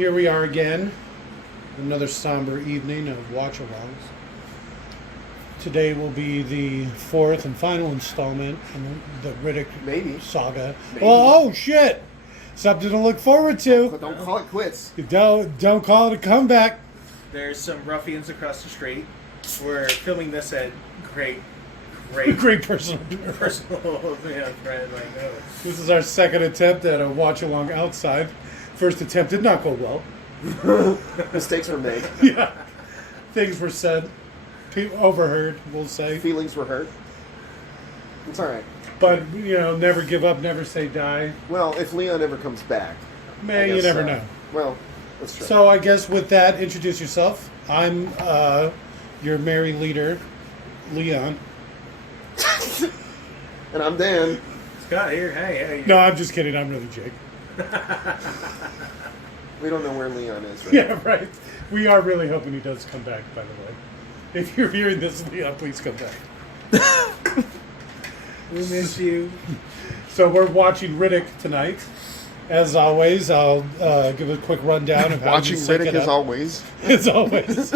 Here we are again, another somber evening of watch-alongs. Today will be the fourth and final installment in the Riddick saga. Maybe. Oh shit! Something to look forward to. But don't call it quits. Don't call it a comeback. There's some ruffians across the street. We're filming this at great personal friend. Like, oh. This is our second attempt at a watch-along outside. First attempt did not go well. Mistakes were made. Yeah, things were said. Overheard, we'll say. Feelings were hurt. It's all right. But, never give up, never say die. Well, if Leon ever comes back. Man, you never know. Well, that's true. So I guess with that, introduce yourself. I'm your merry leader, Leon. And I'm Dan. Scott here. Hey. No, I'm just kidding. I'm really Jake. We don't know where Leon is right Yeah, right. We are really hoping he does come back, by the way. If you're hearing this, Leon, please come back. We miss you. So we're watching Riddick tonight. As always, I'll give a quick rundown of how Watching we sync Riddick it as up. always. As always.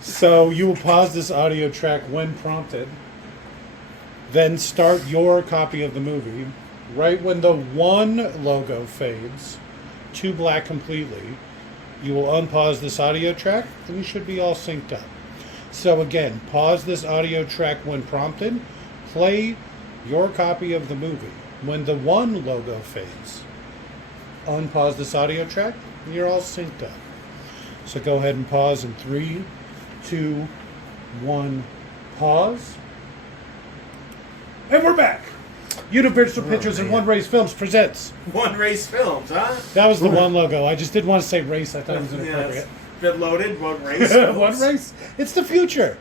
So you will pause this audio track when prompted. Then start your copy of the movie. Right when the one logo fades to black completely, you will unpause this audio track and you should be all synced up. So again, pause this audio track when prompted. Play your copy of the movie. When the one logo fades, unpause this audio track and you're all synced up. So go ahead and pause in 3, 2, 1, pause. And we're back. Universal Pictures and One Race Films presents. One Race Films, huh? That was the one logo. I just didn't want to say race. I thought it was inappropriate. Bit loaded. One Race. One race? It's the future.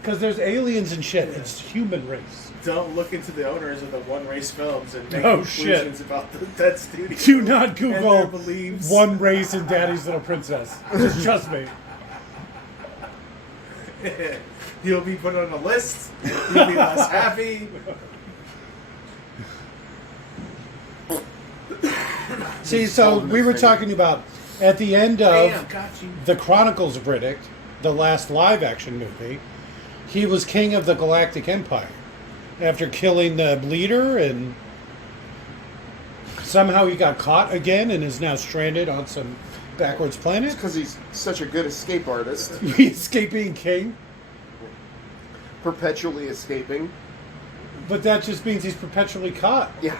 Because there's aliens and shit. It's human race. Don't look into the owners of the One Race Films and make Oh, conclusions about that studio. Do not Google and their beliefs. One Race and Daddy's Little Princess. Just trust me. You'll be put on a list. You'll be less happy. See, so we were talking about at the end of Bam, got you. the Chronicles of Riddick, the last live-action movie, he was king of the Galactic Empire after killing the leader, and somehow he got caught again and is now stranded on some backwards planet. Because he's such a good escape artist. Escaping king, Perpetually escaping. but that just means he's perpetually caught. Yeah.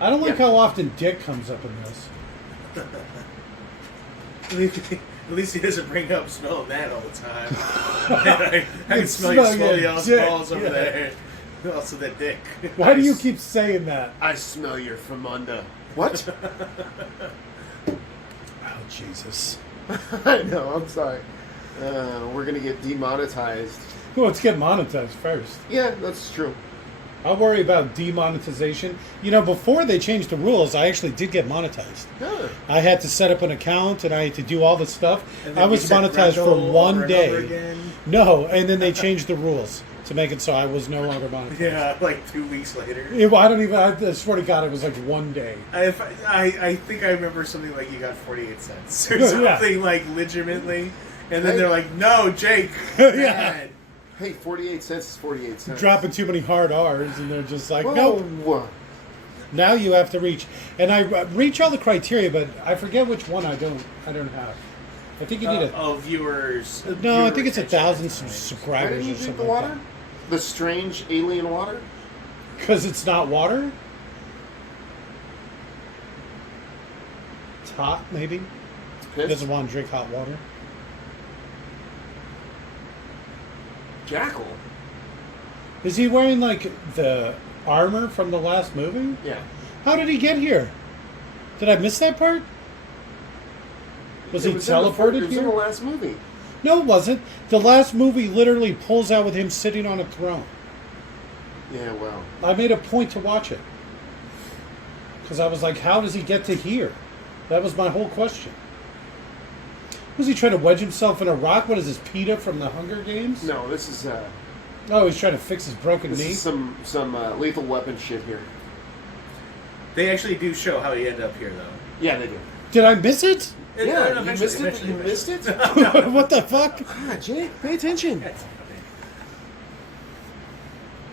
I don't like how often Dick comes up in this. At least he doesn't bring up smelling that all the time. I can smell smell you your slowly on dick. balls over there. Also that dick. Why do you keep saying that? I smell your famunda. What? Oh, Jesus. I know, I'm sorry. We're going to get demonetized. Well, let's get monetized first. Yeah, that's true. I'll worry about demonetization. Before they changed the rules, I actually did get monetized. Yeah. I had to set up an account and I had to do all this stuff. And then I was you said monetized for rental over one and day. over again. No, and then they changed the rules to make it so I was no longer monetized. Yeah, like 2 weeks later. I swear to God, it was like one day. I think I remember something like you got 48 cents or Yeah. something like legitimately. And then they're like, no, Jake. Yeah. Bad. Hey, 48 cents is 48 cents. Dropping too many hard R's, and they're just like, Whoa. nope. Now you have to reach. And I reach all the criteria, but I forget which one I don't have. I think you need a... viewers. No, I think it's retention. 1,000 Why subscribers didn't you or drink something the like water? that. The strange alien water? Because it's not water? It's hot, maybe? He Piss? doesn't want to drink hot water. Jackal? Is he wearing, like, the armor from the last movie? Yeah. How did he get here? Did I miss that part? Was he teleported It was in here? the last movie. No, it wasn't. The last movie literally pulls out with him sitting on a throne. Yeah, well. I made a point to watch it. Because I was like, how does he get to here? That was my whole question. Was he trying to wedge himself in a rock? What is this, PETA from the Hunger Games? No, this is Oh, he's trying to fix his broken knee? some lethal weapon shit here. They actually do show how he ended up here, though. Yeah, they do. Did I miss it? Yeah, you eventually, missed it. eventually, You missed it. What the fuck? Ah, Jake, pay attention. That's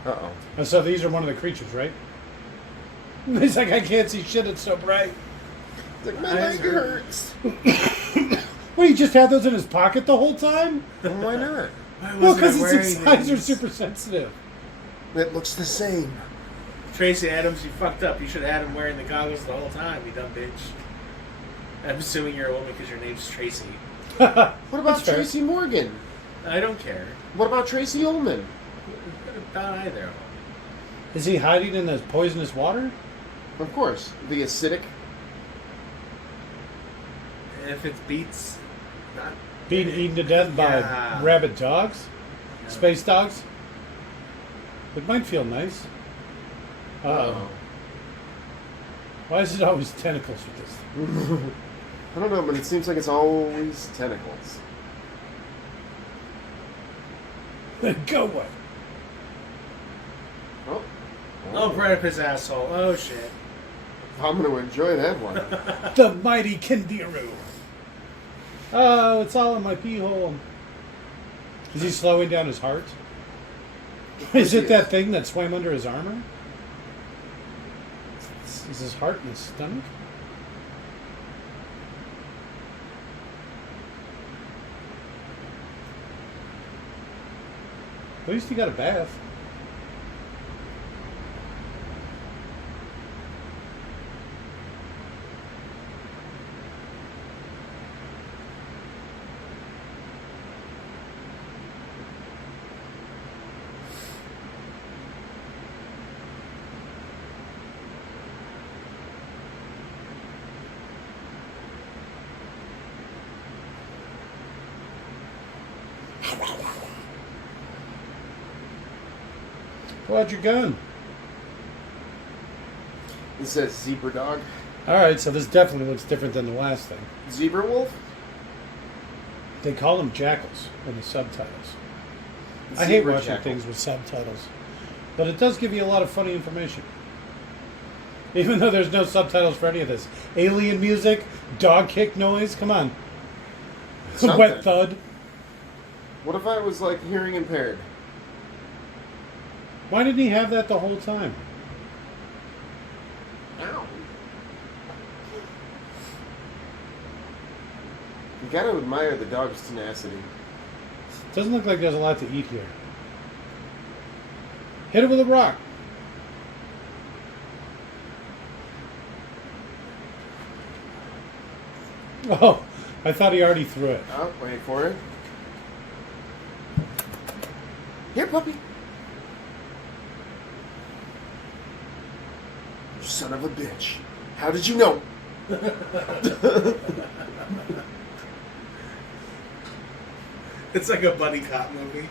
Uh-oh. Oh, so these are one of the creatures, right? He's like, I can't see shit, it's so bright. It's like, my leg hurts. What, he just had those in his pocket the whole time? Well, why not? Well, because his eyes are super sensitive. It looks the same. Tracy Adams, you fucked up. You should have had him wearing the goggles the whole time, you dumb bitch. I'm assuming you're a woman because your name's Tracy. What about That's fair. Tracy Morgan? I don't care. What about Tracy Ullman? Not either. Is he hiding in the poisonous water? Of course. The acidic. If it beats, not Being eaten to death by Yeah. rabid dogs? No. Space dogs? It might feel nice. Uh-oh. Why is it always tentacles with this thing? I don't know, but it seems like it's always tentacles. Go away. Oh. Oh, right up his asshole. Oh shit. I'm going to enjoy that one. The mighty Kindiru. Oh, it's all in my pee hole. Is he slowing down his heart? Is it that thing that swam under his armor? Is his heart in his stomach? At least he got a bath. Pull out your gun. It says zebra dog. Alright, so this definitely looks different than the last thing. Zebra wolf? They call them jackals in the subtitles. I hate Zebra watching jackal. things with subtitles. But it does give you a lot of funny information. Even though there's no subtitles for any of this. Alien music, dog kick noise, come on. Something. Wet thud. What if I was like hearing impaired? Why didn't he have that the whole time? Ow. You gotta admire the dog's tenacity. Doesn't look like there's a lot to eat here. Hit it with a rock. Oh, I thought he already threw it. Oh, wait for it. Here, puppy. You son of a bitch. How did you know? It's like a buddy cop movie.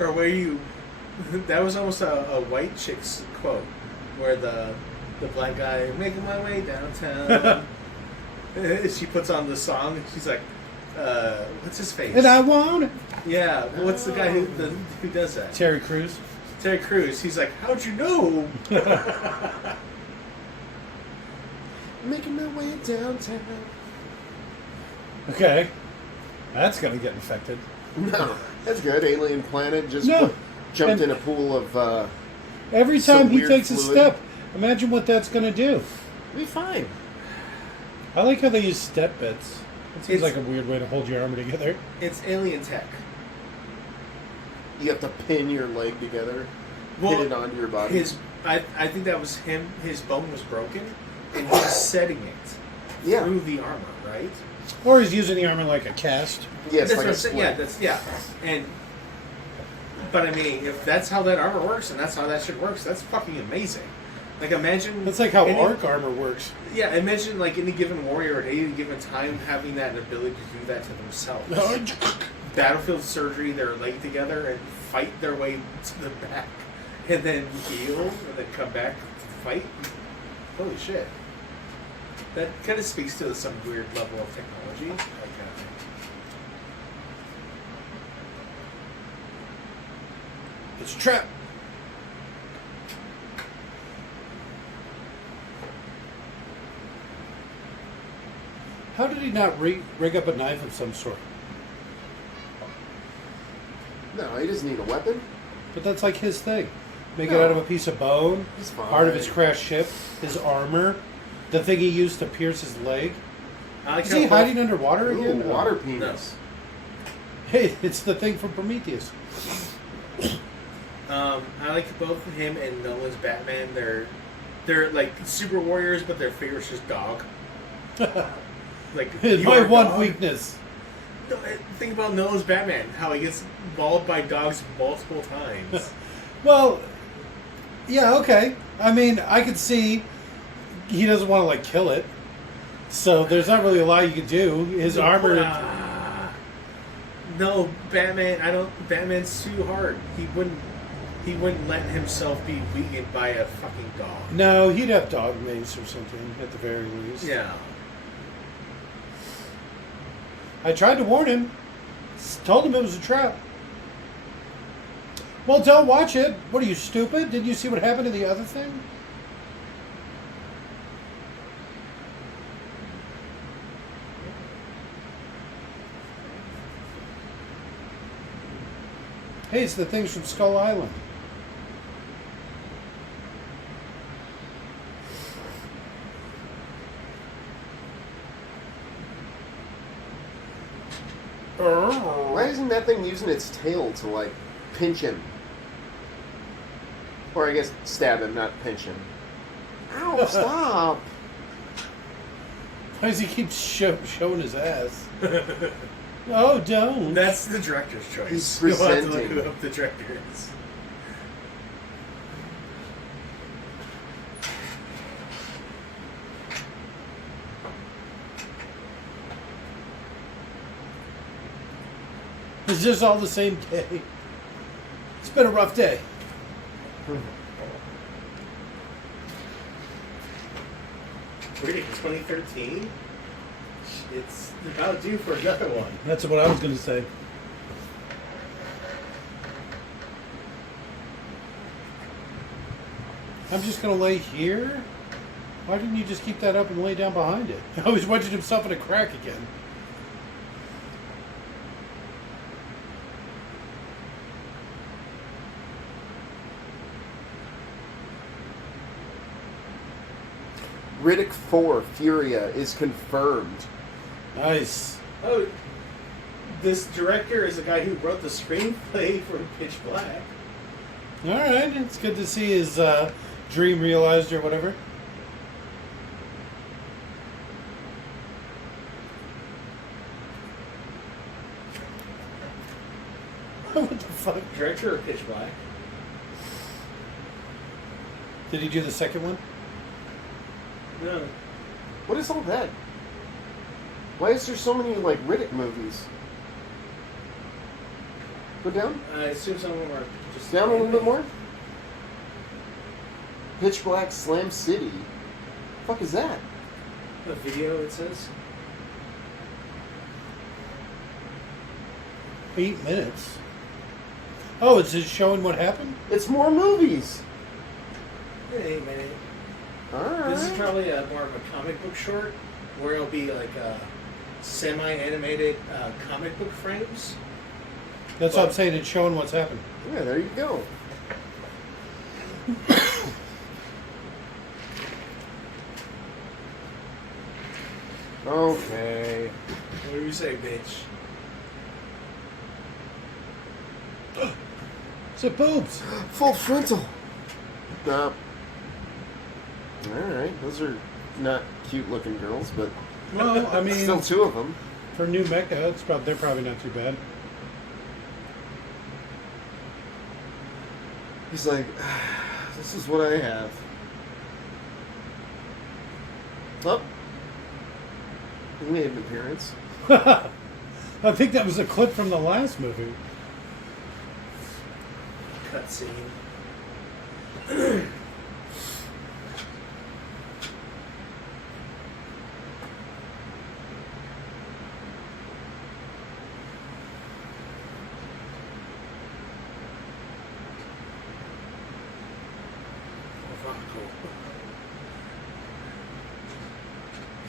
Or where you... That was almost a white chick's quote. Where the black guy, making my way downtown. She puts on the song and she's like, what's his face? And I want it. Yeah, what's the guy who does that? Terry Crews. Terry Crews. He's like, how'd you know? Making my way downtown. Okay. That's going to get infected. No, that's good. Alien planet just No. jumped And- in a pool of... Every Some time he weird takes a fluid. step, imagine what that's going to do. It'll be fine. I like how they use step bits. It seems It's- like a weird way to hold your armor together. It's alien tech. You have to pin your leg together, Well, hit it onto your body. I think that was him. His bone was broken, and he's setting it Yeah. through the armor, right? Or he's using the armor like a cast. Yeah, it's That's like what a I'm saying. split. Yeah, and but I mean, if that's how that armor works, and that's how that shit works, that's fucking amazing. Like imagine That's like how any- arc armor works. Yeah, imagine like any given warrior at any given time having that ability to do that to themselves. Battlefield surgery, their leg together and fight their way to the back, and then heal, and then come back to fight. Holy shit! That kind of speaks to some weird level of technology. Like, It's a trap. How did he not rig up a knife of some sort? No, he doesn't need a weapon. But that's like his thing. Make it No. out of a piece of bone, He's fine. part of his crashed ship, his armor, the thing he used to pierce his leg. I like Is how he both- hiding underwater Ooh, again? water Oh. penis. Hey, it's the thing from Prometheus. I like both him and Nolan's Batman. They're like super warriors, but their favorite's just dog. Like you My are a one dog. weakness. No, think about Nolan's Batman. How he gets mauled by dogs multiple times. Well, yeah, okay. I mean, I could see he doesn't want to like kill it, so there's not really a lot you could do. His armor. No, Batman. Batman's too hard. He wouldn't let himself be weakened by a fucking dog. No, he'd have dog mace or something at the very least. Yeah. I tried to warn him. Told him it was a trap. Well, don't watch it. What are you, stupid? Didn't you see what happened to the other thing? Hey, it's the things from Skull Island. Why isn't that thing using its tail to, like, pinch him? Or I guess stab him, not pinch him. Ow, stop! Why does he keep showing his ass? Oh, don't. That's the director's choice. He's You'll have to presenting. look who the director is. It's just all the same day. It's been a rough day. Riddick 2013. It's about due for another one. That's what I was going to say. I'm just going to lay here? Why didn't you just keep that up and lay down behind it? Oh, he's wedging himself in a crack again. Riddick 4 Furia is confirmed. Nice. Oh, this director is the guy who wrote the screenplay for Pitch Black. All right. It's good to see his dream realized or whatever. What the fuck? Director of Pitch Black. Did he do the second one? No. What is all that? Why is there so many, like, Riddick movies? Go down? I assume some of them are just Down a little bit more? Pitch Black Slam City. Fuck is that? A video, it says. 8 minutes. Oh, it's just showing what happened? It's more movies! Hey, man. Alright. This is probably more of a comic book short, where it'll be like semi-animated comic book frames. That's what I'm saying. It's showing what's happened. Yeah, there you go. Okay. What do you say, bitch? It's a boobs. Full frontal. Alright, those are not cute looking girls, but Well, I mean, still two of them. for new mecha, they're probably not too bad. He's like, this is what I have. Oh. He made an appearance. I think that was a clip from the last movie. Cutscene.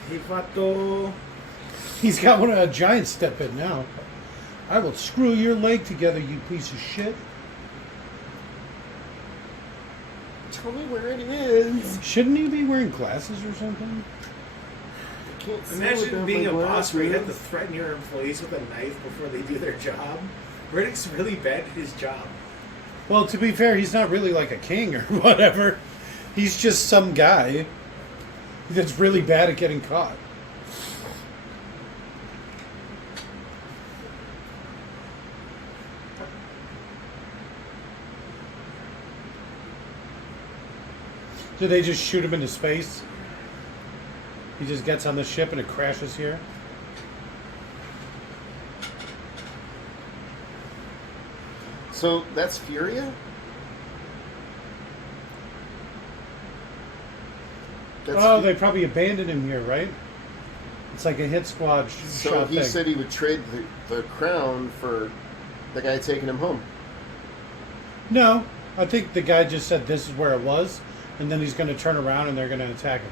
Hey, vato. He's got one of a giant step in now. I will screw your leg together, you piece of shit. Tell me where it is. Shouldn't he be wearing glasses or something? I can't see Imagine without being my a boss where you have to glasses. threaten your employees with a knife before they do their job. Riddick's really bad at his job. Well, to be fair, he's not really like a king or whatever. He's just some guy that's really bad at getting caught. Did they just shoot him into space? He just gets on the ship and it crashes here? So that's Furia? Oh, they probably abandoned him here, right? It's like a hit squad So shot he thing. said he would trade the crown for the guy taking him home. No, I think the guy just said this is where it was, and then he's going to turn around and they're going to attack him.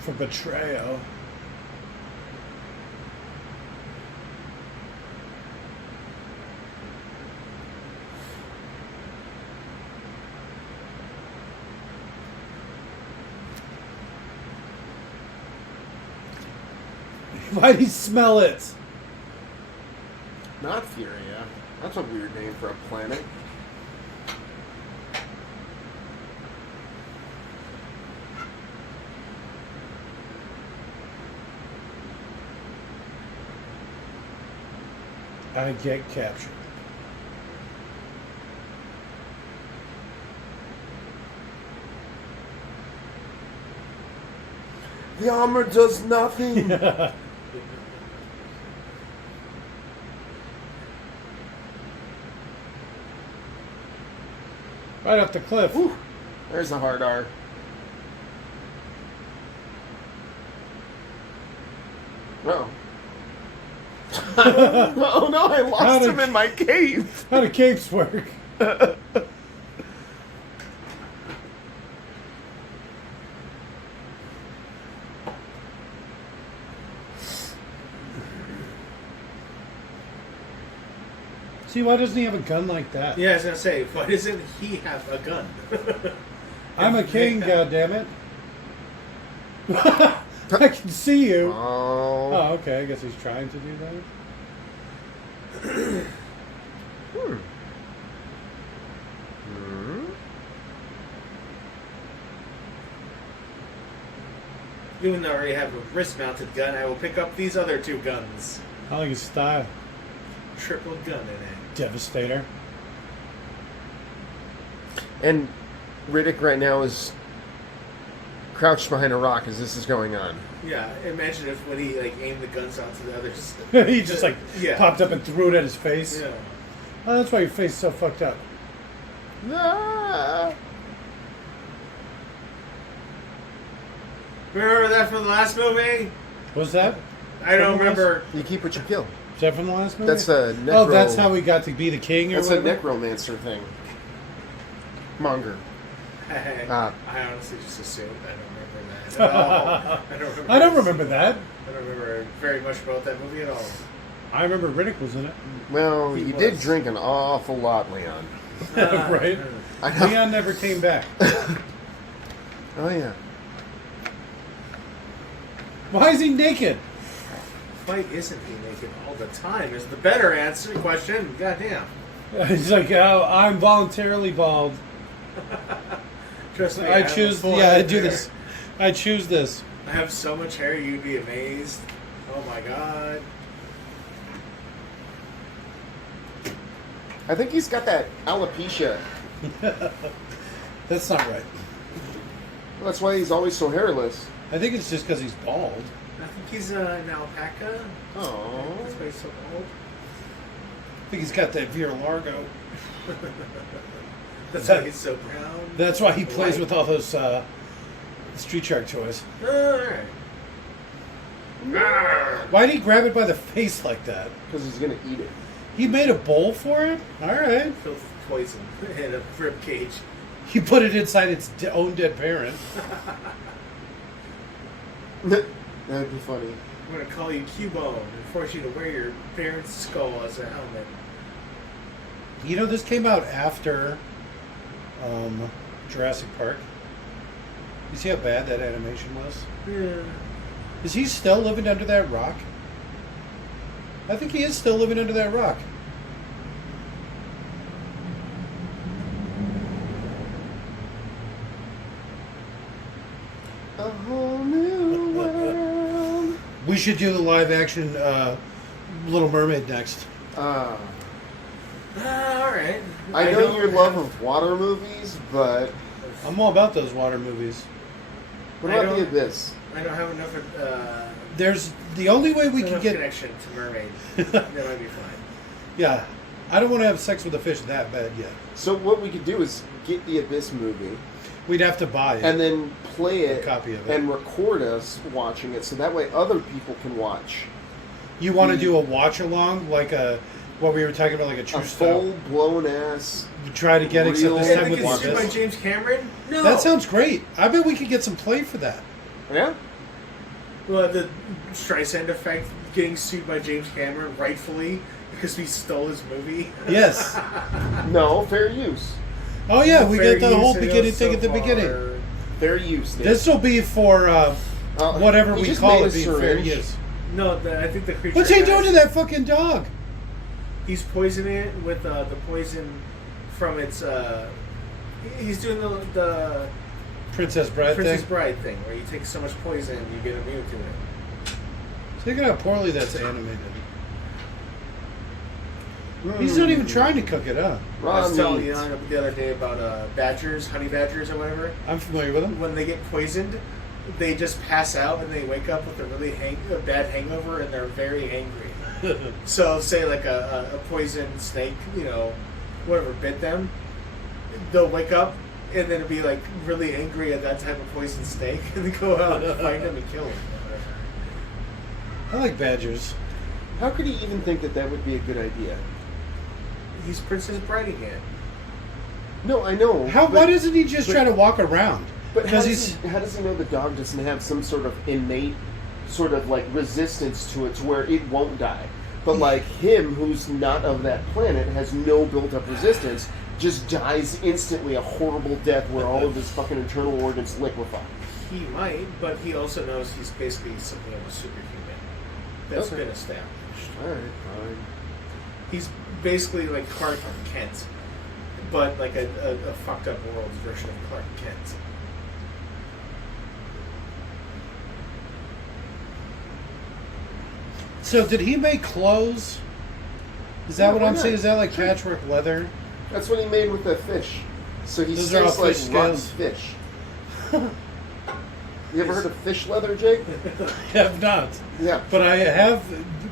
For betrayal. Why'd he smell it? Not Furia. That's a weird name for a planet. I get captured. The armor does nothing. Right off the cliff. Whew. There's a hard R. Oh. Oh no, I lost him in my cave. How do capes work? See, why doesn't he have a gun like that? Yeah, I was gonna say, why doesn't he have a gun? I'm a king, goddammit. I can see you. Oh. Oh, okay. I guess he's trying to do that. Even though I already have a wrist-mounted gun, I will pick up these other two guns. I like his style. Triple gun in it. Devastator. And Riddick right now is crouched behind a rock as this is going on. Yeah, imagine if when he aimed the guns out to the others. He just popped up and threw it at his face. Yeah. Oh, that's why your face is so fucked up. Ah. Remember that from the last movie? What's that? I don't remember. You keep what you kill. Is that from the last movie? That's a necro. Oh, that's how we got to be the king or That's a whatever? necromancer thing. Monger. I honestly just assumed. I don't remember that at all. I don't remember that. I don't remember very much about that movie at all. I remember Riddick was in it. Well, He you was. did drink an awful lot, Leon. Right? I know. Leon never came back. Oh, yeah. Why is he naked? Why isn't he naked all the time? Is the better answer question. Goddamn. He's like, oh, I'm voluntarily bald. Trust me. I have choose. a full Yeah, I head do of hair. this. I choose this. I have so much hair, you'd be amazed. Oh my god. I think he's got that alopecia. That's not right. That's why he's always so hairless. I think it's just because he's bald. I think he's an alpaca. Oh. That's why he's so old. I think he's got that Vera Largo. That's why he's so brown. That's why he plays White. with all those Street Shark toys. Alright. Why'd he grab it by the face like that? Because he's going to eat it. He made a bowl for it? Alright. poison in a rib cage. You put it inside its own dead parent. That'd be funny. I'm going to call you Cubone and force you to wear your parents' skull as a helmet. You know, this came out after Jurassic Park. You see how bad that animation was? Yeah. Is he still living under that rock? I think he is still living under that rock. A whole new world. We should do the live action Little Mermaid next. Ah. Alright. I know your love of water movies, but I'm all about those water movies. what I about The don't- Abyss? I don't have enough There's the only way we can enough get. connection to mermaid. That might be fine. Yeah, I don't want to have sex with a fish that bad yet. So what we could do is get The Abyss movie We'd have to buy it. and then play A it copy of it. and record us watching it, so that way other people can watch. You want to do a watch along, like what we were talking about, like a true A style. full blown ass. Try to get except real- this And time they with get watch sued by this. James Cameron? No. That sounds great. I bet we could get some play for that. Yeah. Well, the Streisand effect, getting sued by James Cameron, rightfully, because we stole his movie. Yes. No, fair use. Oh yeah, we Fair get the use, whole it beginning goes thing so at the beginning. far. Fair use. Dave. This will be for whatever he we just call made it a being fair syringe. use. No, I think the creature. What's he has- doing to that fucking dog? He's poisoning it with the poison from its. He's doing the Princess Bride Princess thing. Bride thing, where you take so much poison you get immune to it. Look at how poorly that's animated. He's not even trying to cook it up. I Raw was telling meat. you the other day about badgers, honey badgers or whatever. I'm familiar with him. When they get poisoned, they just pass out and they wake up with a really bad hangover and they're very angry. So, say like a poisoned snake, whatever bit them, they'll wake up and then be like really angry at that type of poisoned snake and then go out and find them and kill them. I like badgers. How could he even think that that would be a good idea? He's Princess Briding it. No, I know. Why doesn't he just try to walk around? But how Because does he know the dog doesn't have some sort of innate sort of like resistance to it to where it won't die? But like him, who's not of that planet, has no built-up resistance, just dies instantly a horrible death where all of his fucking internal organs liquefy. He might, but he also knows he's basically something of a superhuman. That's Okay. been established. Alright, fine. He's basically like Clark Kent, but like a fucked up world's version of Clark Kent. So did he make clothes? Is that Yeah, what why I'm not? saying? Is that like patchwork leather? That's what he made with the fish. So he Those are all tastes like fish rotten scales. fish. You ever heard of fish leather, Jake? I have not. Yeah. But I have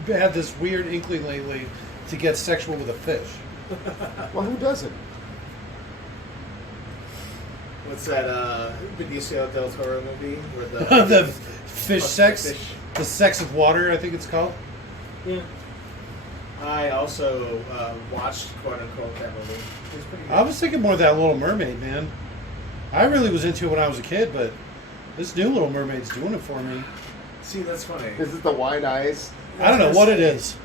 had this weird inkling lately to get sexual with a fish. Well, who doesn't? What's that Benicio del Toro movie where The fish fucks sex? the fish? The sex of water, I think it's called. Yeah. I also watched quote unquote that movie. It was pretty good. I was thinking more of that Little Mermaid, man. I really was into it when I was a kid, but this new Little Mermaid's doing it for me. See, that's funny. Is it the wide eyes? I don't know what it is.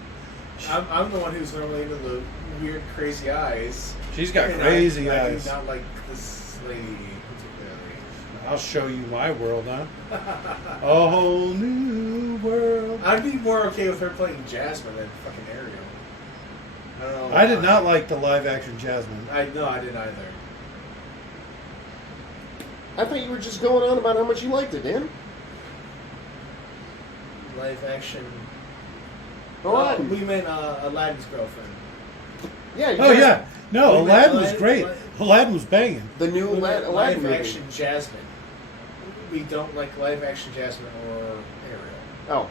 I'm the one who's normally into the weird, crazy eyes. She's got And crazy I eyes. do not like this lady particularly. I'll show you my world, huh? A whole new world. I'd be more okay with her playing Jasmine than fucking Ariel. I don't know. I did why. not like the live action Jasmine. I didn't either. I thought you were just going on about how much you liked it, Dan. Live action. Aladdin. We meant Aladdin's girlfriend. Yeah. you Oh, guys- yeah. No, We Aladdin meant was great. Aladdin was banging. The new We meant Aladdin live movie. action Jasmine. We don't like live action Jasmine or Ariel. Oh.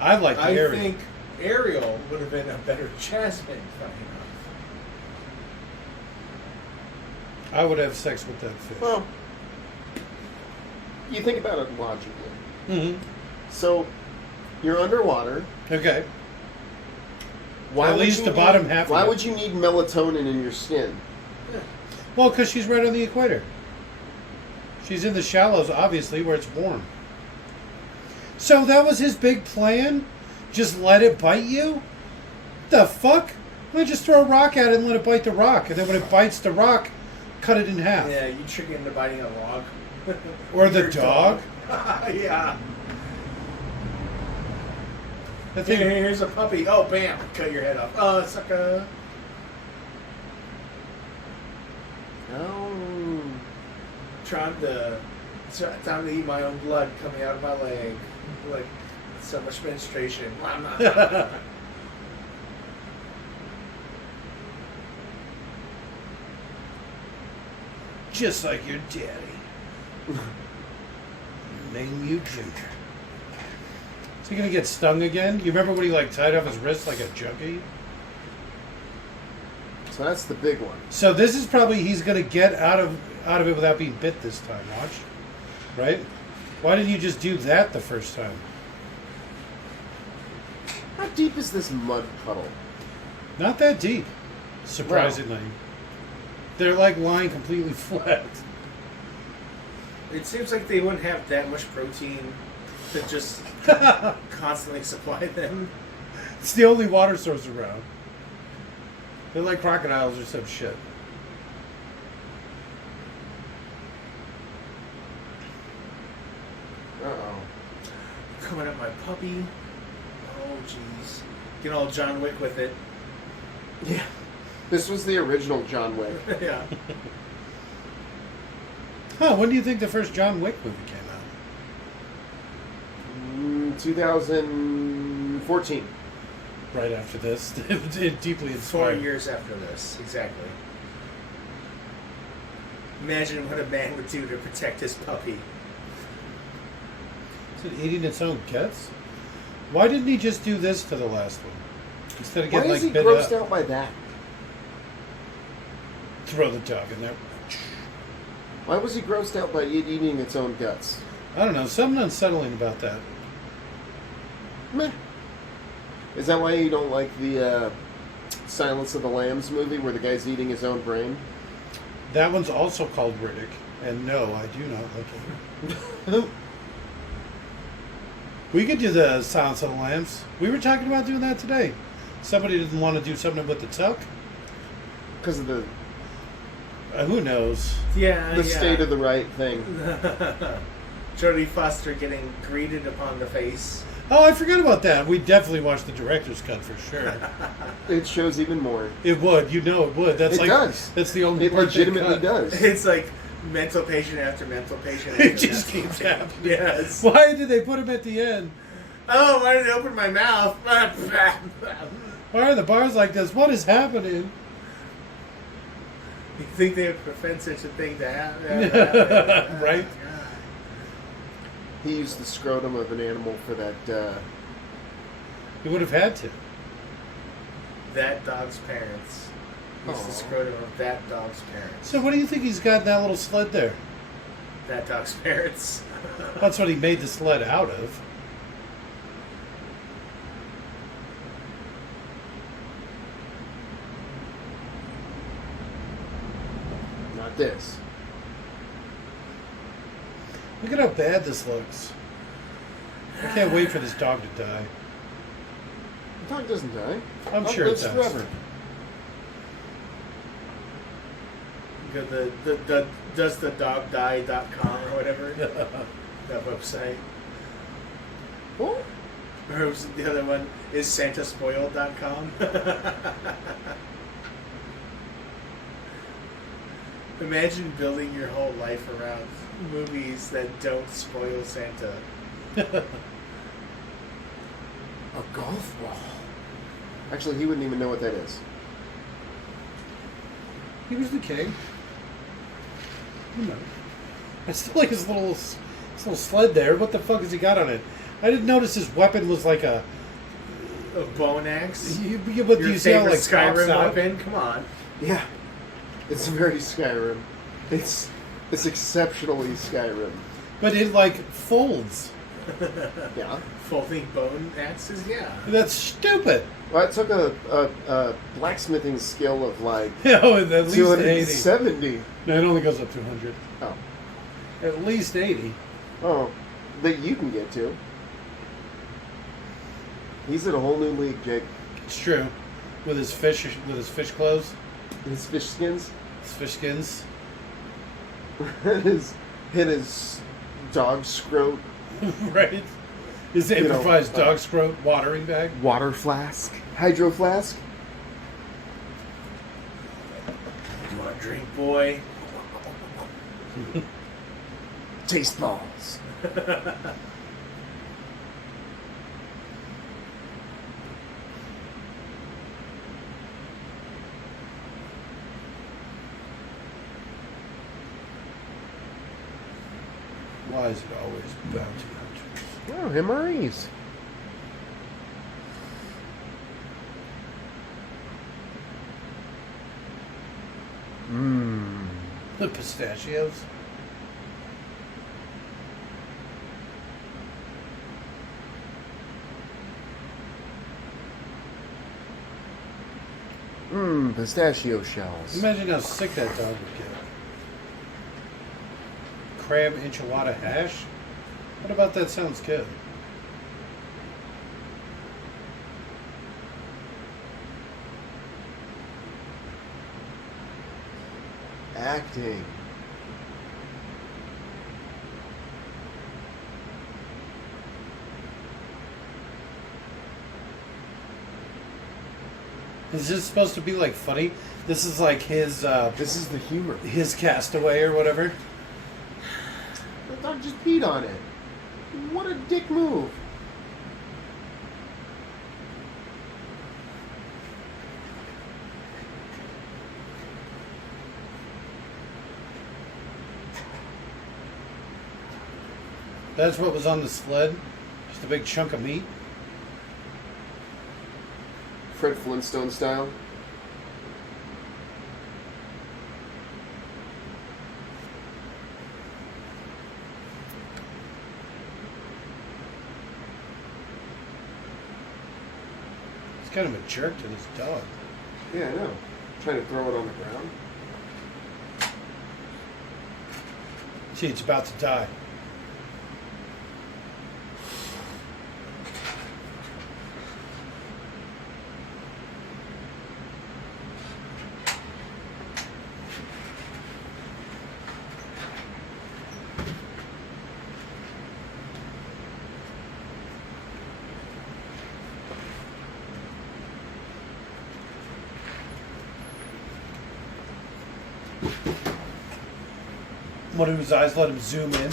I like the I Ariel. think Ariel would have been a better Jasmine. Funny enough. I would have sex with that fish. Well, you think about it logically. hmm So, you're underwater. Okay. At would least you the need- bottom half of Why it. would you need melatonin in your skin? Well, because she's right on the equator. She's in the shallows, obviously, where it's warm. So that was his big plan? Just let it bite you? The fuck? Why don't you just throw a rock at it and let it bite the rock? And then when it bites the rock, cut it in half. Yeah, you trick it into biting a log. Or the Your dog. Yeah. I think Here's a puppy. Oh, bam! Cut your head off. Oh, sucker. Oh. Trying to eat my own blood coming out of my leg. Like, so much menstruation. just like your daddy. Name you Junior. Is he gonna get stung again? You remember when he like tied off his wrist like a junkie? So that's the big one. So this is probably he's gonna get out of it without being bit this time. Watch, right? Why didn't you just do that the first time? How deep is this mud puddle? Not that deep, surprisingly. They're like lying completely flat. It seems like they wouldn't have that much protein to just constantly supply them. It's the only water source around. They're like crocodiles or some shit. Uh-oh. Coming at my puppy. Oh, jeez. Get all John Wick with it. Yeah. This was the original John Wick. Yeah. Huh, when do you think the first John Wick movie came out? 2014. Right after this. It deeply 4 inspired. years after this, exactly. Imagine what a man would do to protect his puppy. Is it eating its own guts? Why didn't he just do this to the last one? Instead of Why getting is he like bit grossed up. out by that? Throw the dog in there. Why was he grossed out by it eating its own guts? I don't know, something unsettling about that. Meh. Is that why you don't like the Silence of the Lambs movie where the guy's eating his own brain? That one's also called Riddick, and no, I do not like it. We could do the Silence of the Lambs. We were talking about doing that today. Somebody didn't want to do something with the tuck. Because of the Who knows? Yeah, state of the right thing. Jodie Foster getting greeted upon the face. Oh, I forgot about that. We definitely watched the director's cut for sure. It shows even more. It would, you know, it would. That's It like does. That's the only It part they legitimately cut. does. It's like mental patient after mental patient. It After just mental keeps patient. happening. Yes. Why did they put him at the end? Oh, why did I open my mouth? Why are the bars like this? What is happening? You think they would prevent such a thing to happen? Right? He used the scrotum of an animal for that. He would have had to. That dog's parents. It's Aw. the scrotum of that dog's parents. So what do you think he's got in that little sled there? That dog's parents. That's what he made the sled out of. Not this. Look at how bad this looks. I can't wait for this dog to die. The dog doesn't die. I'm Dog sure it lives does. forever. The doesthedogdie.com or whatever. That website. What? Or was the other one is santaspoiled.com. Imagine building your whole life around movies that don't spoil Santa. A golf ball. Actually, he wouldn't even know what that is. He was the king. You know. I still like his little sled there. What the fuck has he got on it? I didn't notice his weapon was like a. A bone axe? But Your do you see how favorite like pops Skyrim out? weapon? Come on. Yeah. It's very Skyrim. It's exceptionally Skyrim. But it like folds. Yeah. Folding bone axes, yeah. That's stupid. Well, it took a blacksmithing skill of like Oh, at least 80. 270. No, it only goes up to 100. Oh. At least 80. Oh. That you can get to. He's in a whole new league, Jake. It's true. With his fish clothes, His fish skins. his fish skins. his dog scrote Right. His You know, improvised dog scrote watering bag. water flask. Hydro flask. You want a drink, boy? Taste balls. Why is it always bounty hunters? Oh, MREs. Mmm. The pistachios. Mmm, pistachio shells. Imagine how sick that dog would get. Crab enchilada hash? What about that sounds good? Acting. Is this supposed to be like funny? This is like his This is the humor. his Castaway or whatever. The dog just peed on it. What a dick move. That's what was on the sled. Just a big chunk of meat. Fred Flintstone style. He's kind of a jerk to this dog. Yeah, I know. Trying to throw it on the ground. See, it's about to die. One of his eyes let him zoom in.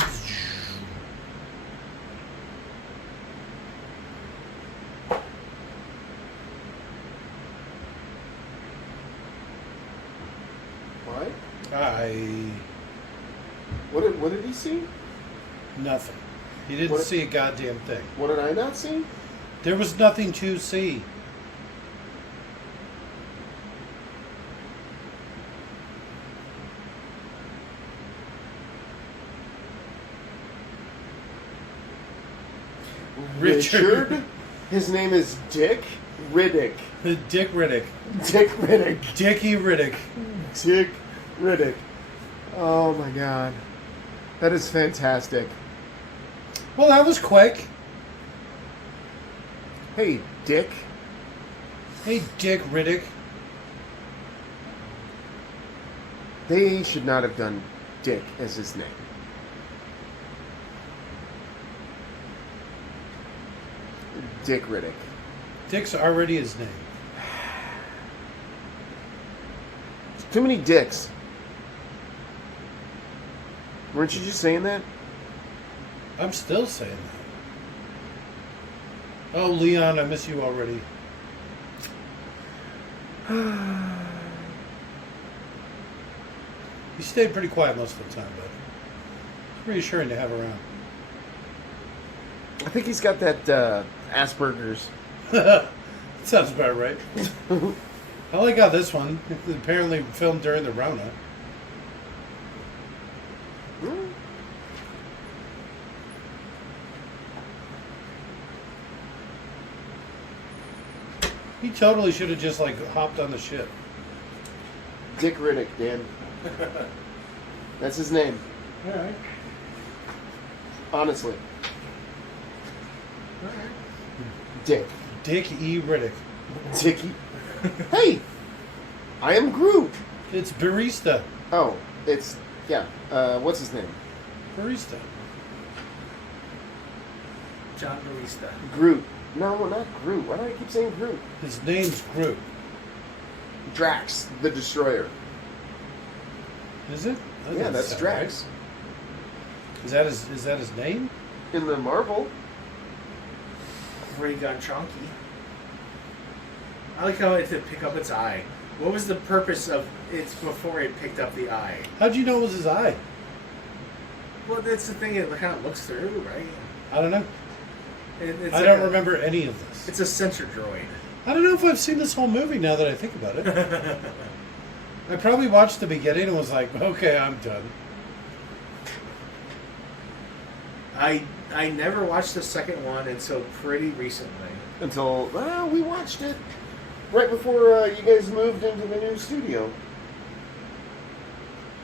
What? What did he see? Nothing. He didn't What- see a goddamn thing. What did I not see? There was nothing to see. Richard. His name is Dick Riddick. Dick Riddick. Dick Riddick. Dickie Riddick. Dick Riddick. Oh my god. That is fantastic. Well, that was quick. Hey, Dick. Hey, Dick Riddick. They should not have done Dick as his name. Dick Riddick. Dick's already his name. Too many dicks. Weren't you just saying that? I'm still saying that. Oh, Leon, I miss you already. He stayed pretty quiet most of the time, but it's reassuring to have around. I think he's got that Asperger's. Sounds about right. I like how this one, apparently filmed during the Rona. He totally should have just like hopped on the ship. Dick Riddick, Dan. That's his name. All right. Honestly. All right. Dick. Dick E. Riddick. Dickie. Hey! I am Groot. It's barista. Oh, it's... Yeah. What's his name? Barista. John Barista. Groot. No, not Groot. Why do I keep saying Groot? His name's Groot. Drax, the Destroyer. Is it? That Yeah, doesn't that's sound Drax. right. Is that his name? In the Marvel. Ray Gun Chonky. I like how it had to pick up its eye. What was the purpose of it before it picked up the eye? How'd you know it was his eye? Well, that's the thing. It kind of looks through, right? I don't know. It's I like don't remember any of this. It's a sensor droid. I don't know if I've seen this whole movie now that I think about it. I probably watched the beginning and was like, okay, I'm done. I never watched the second one until pretty recently. Until, well, we watched it right before you guys moved into the new studio.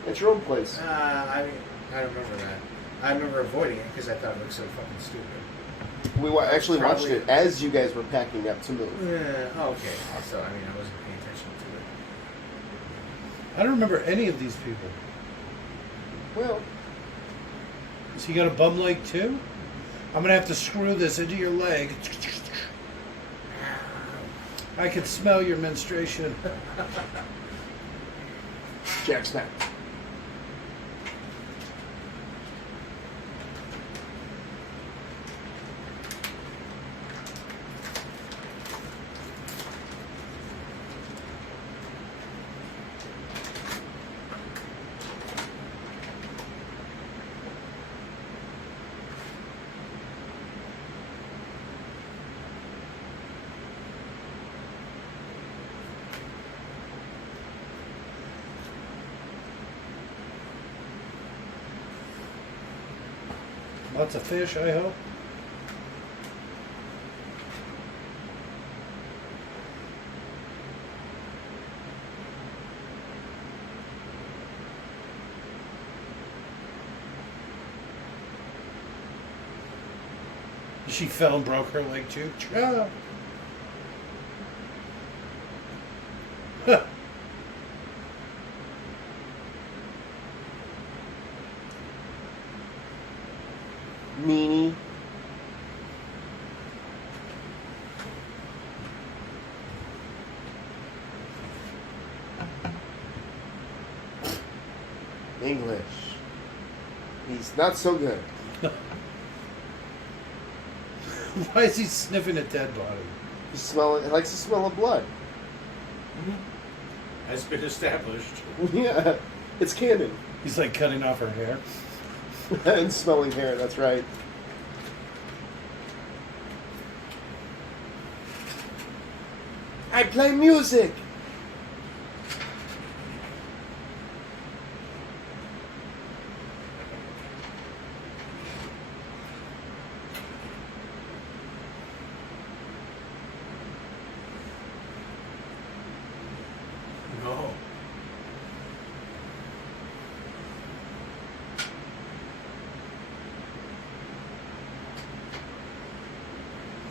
At your old place. I don't remember that. I remember avoiding it because I thought it looked so fucking stupid. We actually watched Probably- it as you guys were packing up to move. Yeah, okay. Also, I mean, I wasn't paying attention to it. I don't remember any of these people. Well, Has he got a bum leg too? I'm gonna have to screw this into your leg. I can smell your menstruation. Jack's back. Lots of fish, I hope. She fell and broke her leg too. Ah. Huh. Meanie. English. He's not so good. Why is he sniffing a dead body? He likes the smell of blood. Has been established. Yeah, it's canon. He's like cutting off her hair. And smelling hair, that's right. I play music! No.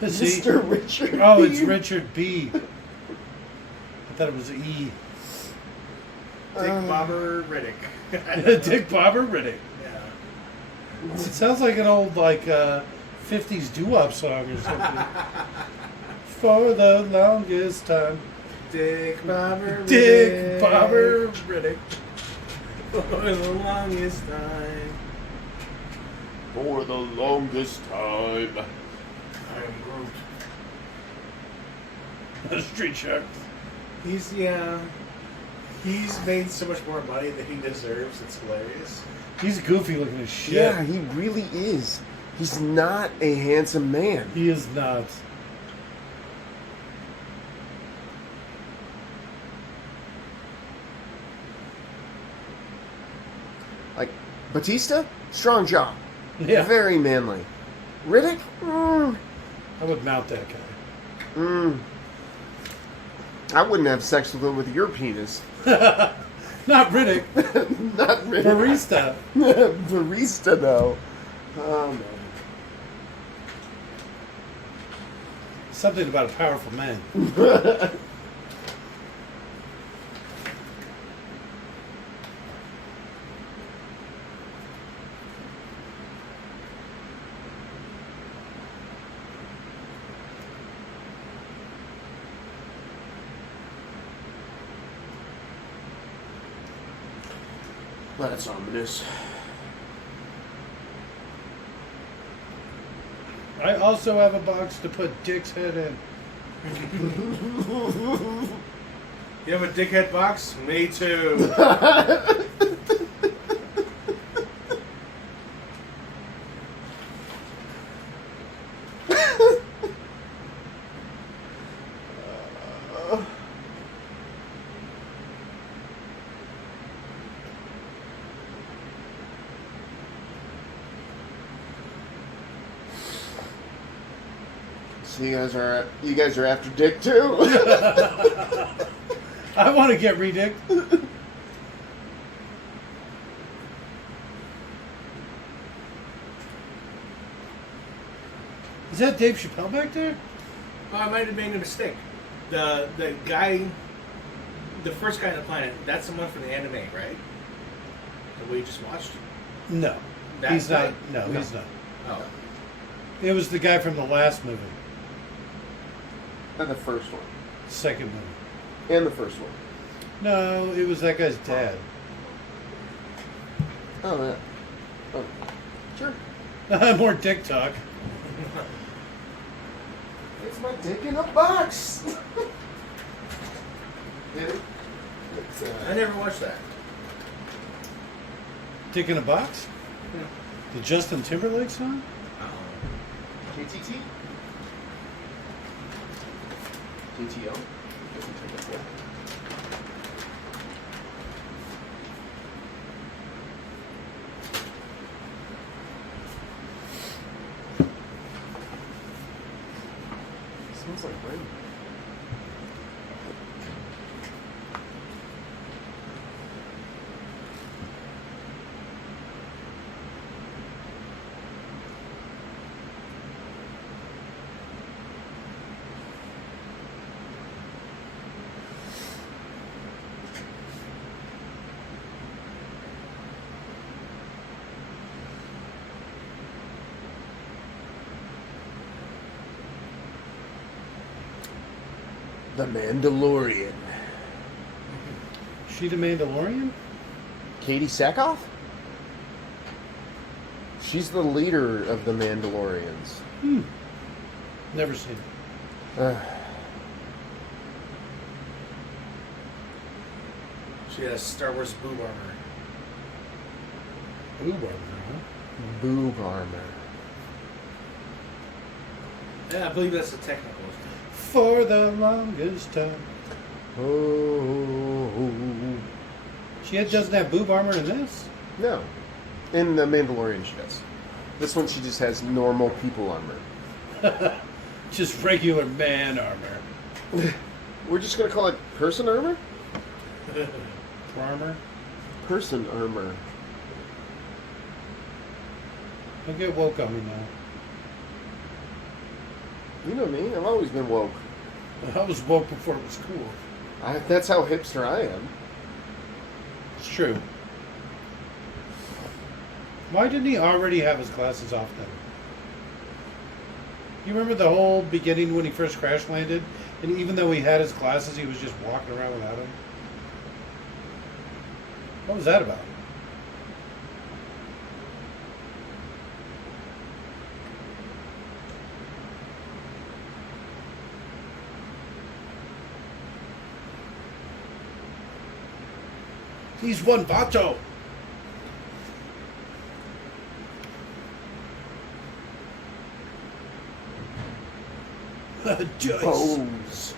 Is he? Mr. Richard Oh, B. it's Richard B. I thought it was E. Dick Bobber Riddick. Dick Bobber Riddick. Yeah. It sounds like an old 50s doo-wop song or something. For the longest time. Dick Bobber Riddick. Dick Bobber Riddick. For the longest time. For the longest time. I am Groot. Street Shark. He's made so much more money than he deserves. It's hilarious. He's goofy looking as shit. Yeah, he really is. He's not a handsome man. He is not. Like, Batista? Strong jaw. Yeah. Very manly. Riddick? I would mount that guy. I wouldn't have sex with him with your penis. Not Riddick. Not really. Barista. Barista, though. Oh, man. Something about a powerful man. That's ominous. I also have a box to put Dick's head in. You have a dickhead box? Me too. So you guys are after Dick too? I want to get Riddick. Is that Dave Chappelle back there? Oh, I might have made a mistake. The guy, the first guy on the planet, that's the one from the anime, right? That we just watched? No. That He's guy? not. No, No. he's not. Oh. It was the guy from the last movie. And the first one. Second movie. And the first one. No, it was that guy's dad. Oh, yeah. Oh, sure. More dick talk. It's my dick in a box. Get it? I never watched that. Dick in a box? Yeah. The Justin Timberlake song? Oh. KTT? GTO? Smells like rain. The Mandalorian. She the Mandalorian? Katie Sackhoff? She's the leader of the Mandalorians. Never seen it. She has Star Wars boob armor. Ooh, Barbara, huh? Boob armor. Yeah, I believe that's the technical. For the longest time. Oh. She doesn't have boob armor in this? No. In the Mandalorian she does. This one she just has normal people armor. Just regular man armor. We're just going to call it person armor? Armor? Person armor. Don't get woke on me now. You know me, I've always been woke. I was woke before it was cool. That's how hipster I am. It's true. Why didn't he already have his glasses off then? You remember the whole beginning when he first crash landed? And even though he had his glasses, he was just walking around without them? What was that about? He's one vato. Dice. Pose.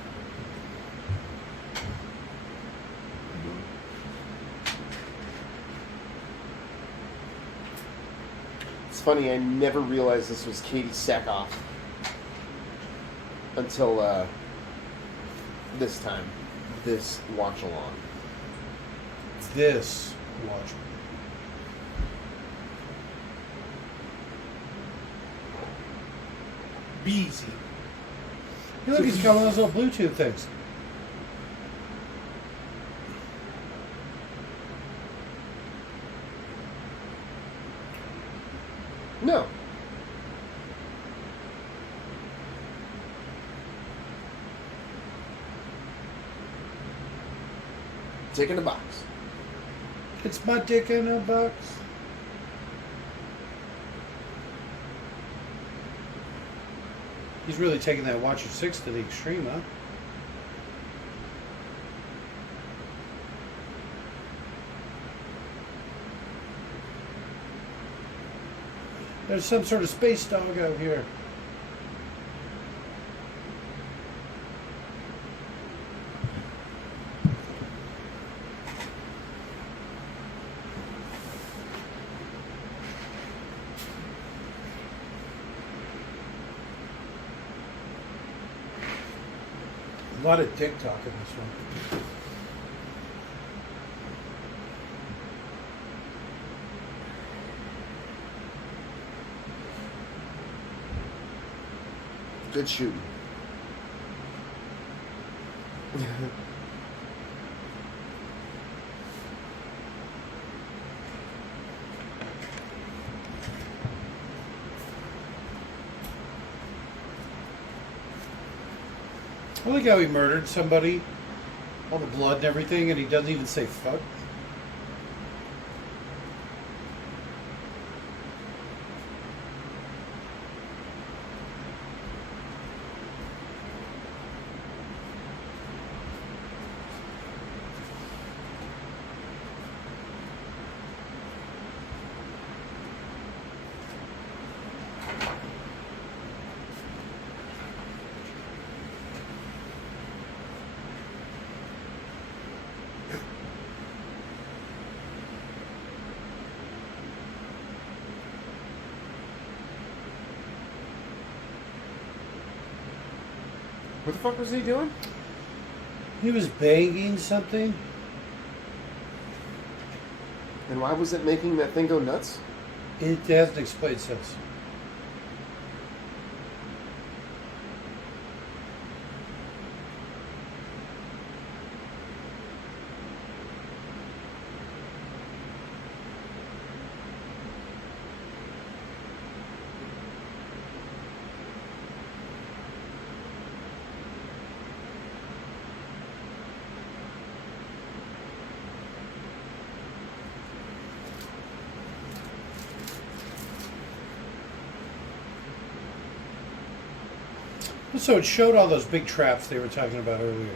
It's funny, I never realized this was Katie Sackhoff until this time. this watch along? This watch. Beezy. Hey, look, he's got one of those little Bluetooth things. No. Dick in a box. It's my dick in a box. He's really taking that Watcher 6 to the extreme, huh? There's some sort of space dog out here. A lot of dick talk in this one. Good shooting. I like how he murdered somebody, all the blood and everything, and he doesn't even say fuck. What the fuck was he doing? He was banging something. And why was it making that thing go nuts? It hasn't explained since. So it showed all those big traps they were talking about earlier.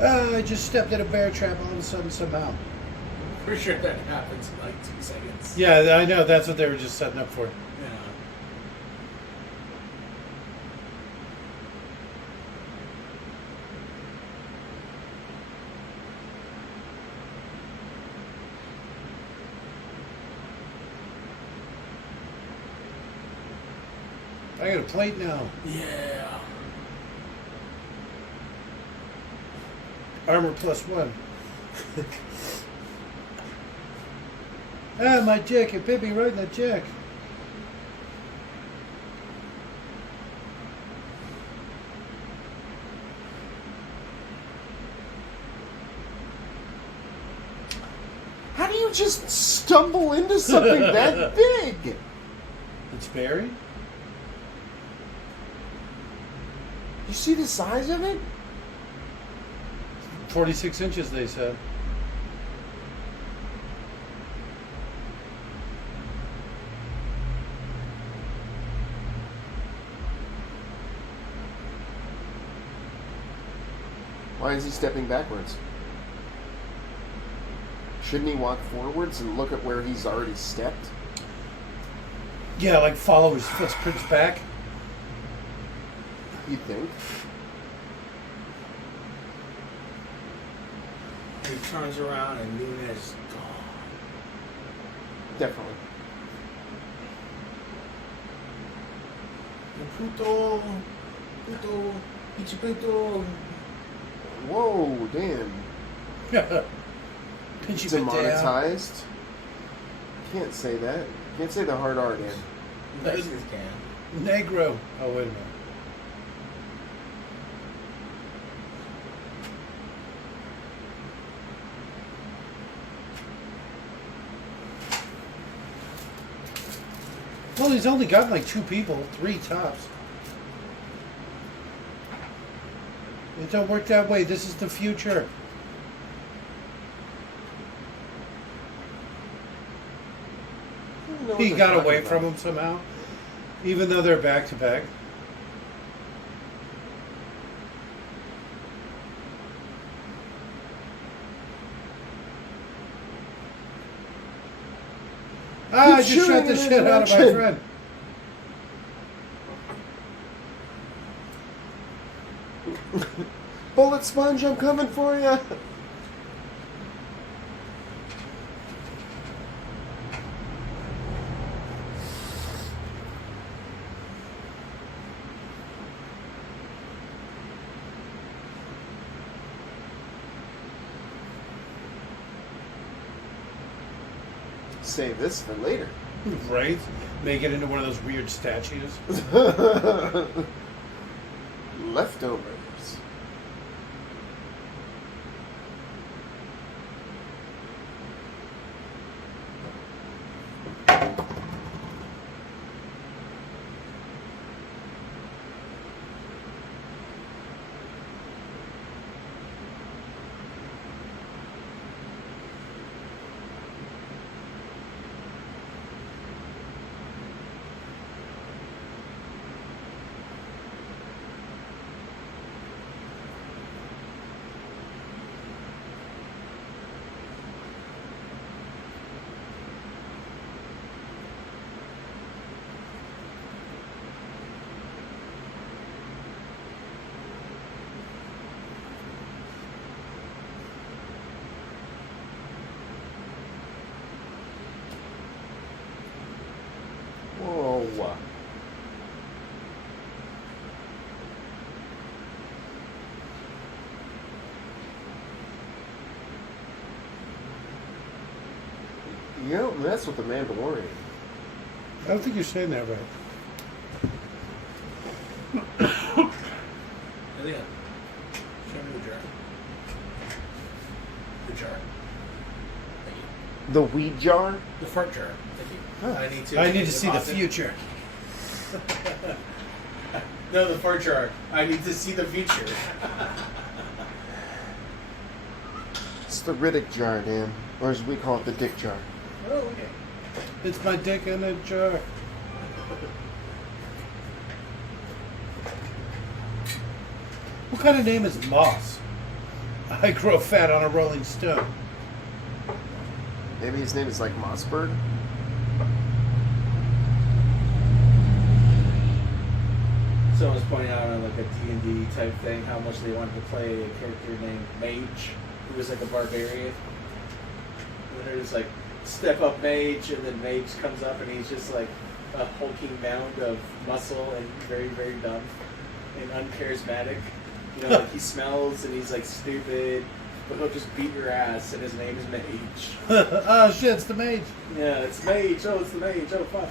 I just stepped in a bear trap all of a sudden somehow. Pretty sure that happens in like 2 seconds. Yeah, I know. That's what they were just setting up for. Yeah. I got a plate now. Yeah. Armor +1. Ah, my jack. It bit me right in the jack. How do you just stumble into something that big? It's Barry? You see the size of it? 46 inches, they said. Why is he stepping backwards? Shouldn't he walk forwards and look at where he's already stepped? Yeah, like follow his footprints back. You think? He turns around and Nunez is gone. Definitely. Puto, Pichipito. Whoa, damn. Pinchy Demonetized? Can't say that. Can't say the hard R, Dan. Mexicans can. Negro. Oh, wait a minute. Well, he's only got like 2 people, 3 tops. It don't work that way. This is the future. He got away from him somehow, even though they're back to back. I just shot the shit out of my friend. Bullet sponge, I'm coming for you. Save this for later. Right? Make it into one of those weird statues. Leftovers. Whoa. You don't mess with the Mandalorian. I don't think you're saying that right. Yeah. Show me the jar. The jar. Thank you. The weed jar? The fart jar. Thank you. Huh. I need to see the future. No, the fart jar. I need to see the future. It's the Riddick jar, Dan. Or as we call it, the dick jar. Oh, okay. It's my dick in a jar. What kind of name is Moss? I grow fat on a rolling stone. Maybe his name is like Mossberg? Someone's pointing out on like a D&D type thing how much they wanted to play a character named Mage, who was like a barbarian. And there's like step up Mage, and then Mage comes up and he's just like a hulking mound of muscle and very, very dumb and uncharismatic. You know, like he smells and he's like stupid, but he'll just beat your ass, and his name is Mage. Oh shit, it's the mage. Yeah, it's Mage. Oh, it's the Mage. Oh, fuck.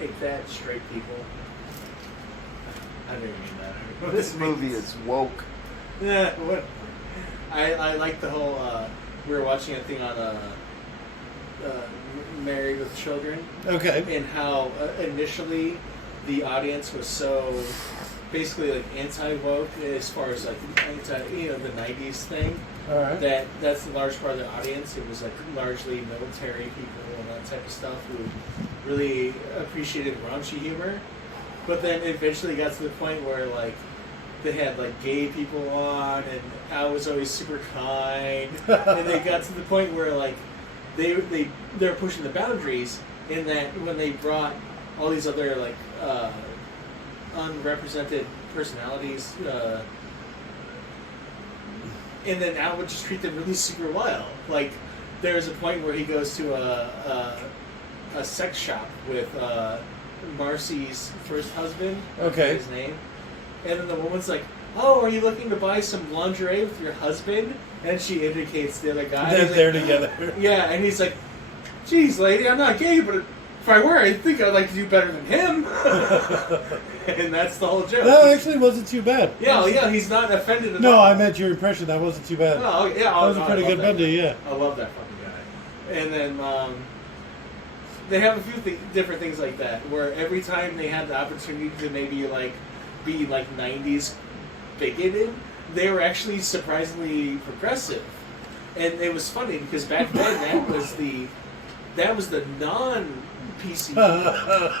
Take that, straight people. I didn't mean that. This movie is woke. Yeah, what? I like the whole. We were watching a thing on Married with Children, Okay. and how initially the audience was so basically like anti-woke as far as like anti, the '90s thing. All right. That's a large part of the audience. It was like largely military people and that type of stuff who really appreciated raunchy humor. But then eventually got to the point where like they had like gay people on, and I was always super kind. And they got to the point where like they're pushing the boundaries in that when they brought all these other like unrepresented personalities, and then Al would just treat them really super wild. Like there's a point where he goes to a sex shop with Marcy's first husband. Okay. His name. And then the woman's like, "Oh, are you looking to buy some lingerie with your husband?" And she indicates the other guy. They're like, together. Yeah, and he's like, "Geez, lady, I'm not gay, but if I were, I think I'd like to do better than him." And that's the whole joke. That actually wasn't too bad. Yeah, he's not offended at No, all. I meant your impression. That wasn't too bad. Oh, yeah. That was a pretty good bending, yeah. I love that fucking guy. And then they have a few different things like that, where every time they had the opportunity to maybe like be like 90s bigoted, they were actually surprisingly progressive. And it was funny because back then that was the non-PC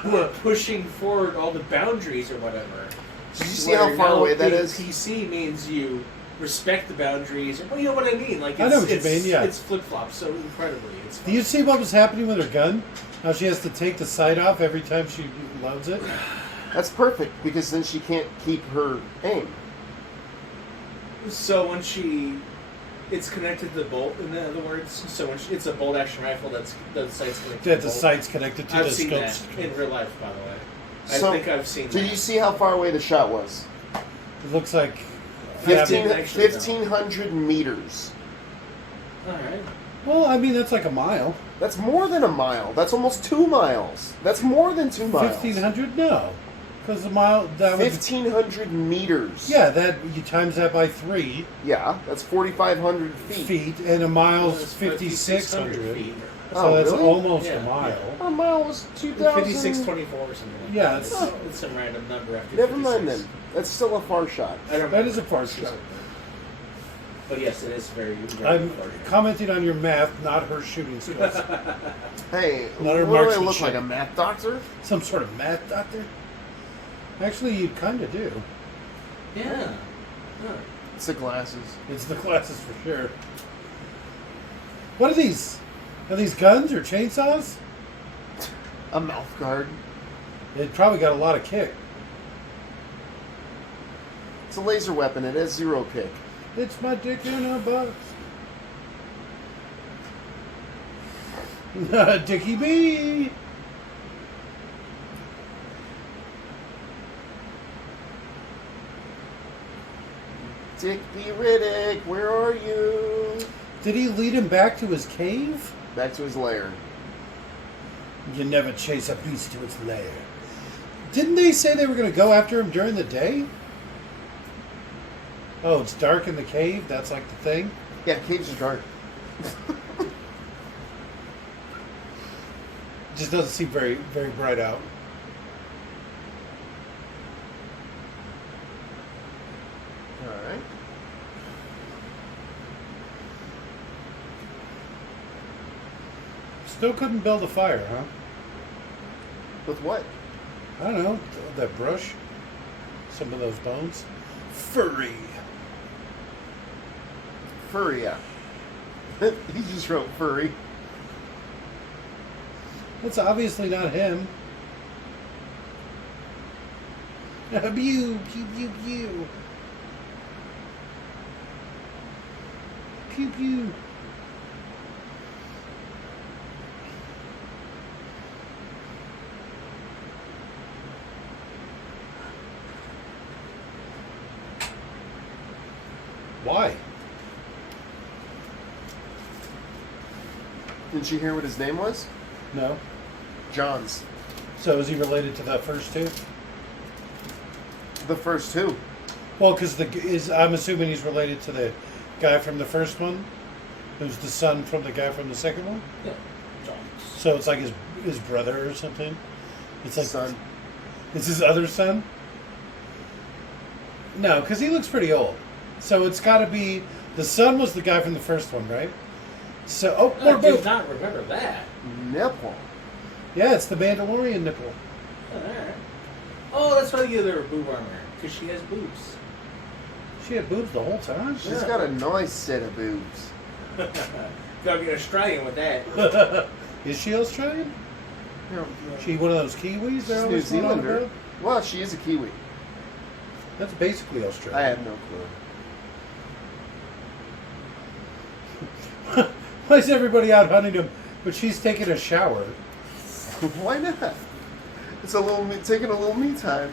who were pushing forward all the boundaries or whatever. Did you see how far away that is? PC means you respect the boundaries. Well, you know what I mean. Like I know what you mean, yeah. It's flip-flop so incredibly. It's Do you see what was happening with her gun? How she has to take the sight off every time she loads it? That's perfect, because then she can't keep her aim. So when it's connected to the bolt, in other words. So when it's a bolt action rifle the sight's connected to That the the bolt. sight's connected to I've the seen scope. that in real life, by the way. So, I think I've seen Did that. you see how far away the shot was? It looks like 1,500 meters. Alright. Well, I mean that's like a mile. That's more than a mile. That's almost 2 miles. That's more than 2 miles. 1,500? No, because a mile that would 1,500 meters. yeah. That you times that by 3 Yeah, that's 4,500 feet. feet, and a mile's It's 5,600. feet. So Oh, that's really? almost Yeah. a mile. A mile was 2,000. 5624 or something like Yeah, that. it's- It's some random number after Never mind 56. then. That's still a far shot. I don't That is a remember. far shot. But yes, it is very, very I'm far. commenting on your math, not her shooting skills. Hey, Not a what do I look marksmanship. like? A math doctor? Some sort of math doctor? Actually, you kind of do. Yeah. Huh. It's the glasses. It's the glasses for sure. What are these? Are these guns or chainsaws? A mouth guard. It probably got a lot of kick. It's a laser weapon. It has 0 kick. It's my dick in a box. Dickie B. Dick B. Riddick, where are you? Did he lead him back to his cave? Back to his lair. You never chase a beast to its lair. Didn't they say they were going to go after him during the day? Oh, it's dark in the cave? That's like the thing? Yeah, caves are dark. Just doesn't seem very, very bright out. Alright. Still couldn't build a fire, huh? With what? I don't know. That brush? Some of those bones? Furry. Furry, yeah. He just wrote furry. That's obviously not him. Pew, pew, pew, pew. Pew, pew. Why? Didn't you hear what his name was? No. Johns. So is he related to the first two? The first two. Well, because I'm assuming he's related to the guy from the first one, who's the son from the guy from the second one. Yeah. So it's like his brother or something. It's like Son. It's his other son. No, because he looks pretty old. So it's got to be the son was the guy from the first one, right? So I more did both. not remember that. Nipple. Yeah, it's the Mandalorian nipple. Oh, alright. Oh, that's why you give her boob armor. Because she has boobs. She had boobs the whole time? She's got a nice set of boobs. Gotta be Australian with that. Is she Australian? No, She one of those Kiwis? she's they're New always going on Zealander. about? Well, she is a Kiwi. That's basically Australian. I have no clue. Why is everybody out hunting him, but she's taking a shower? Why not? It's a little taking a little me time.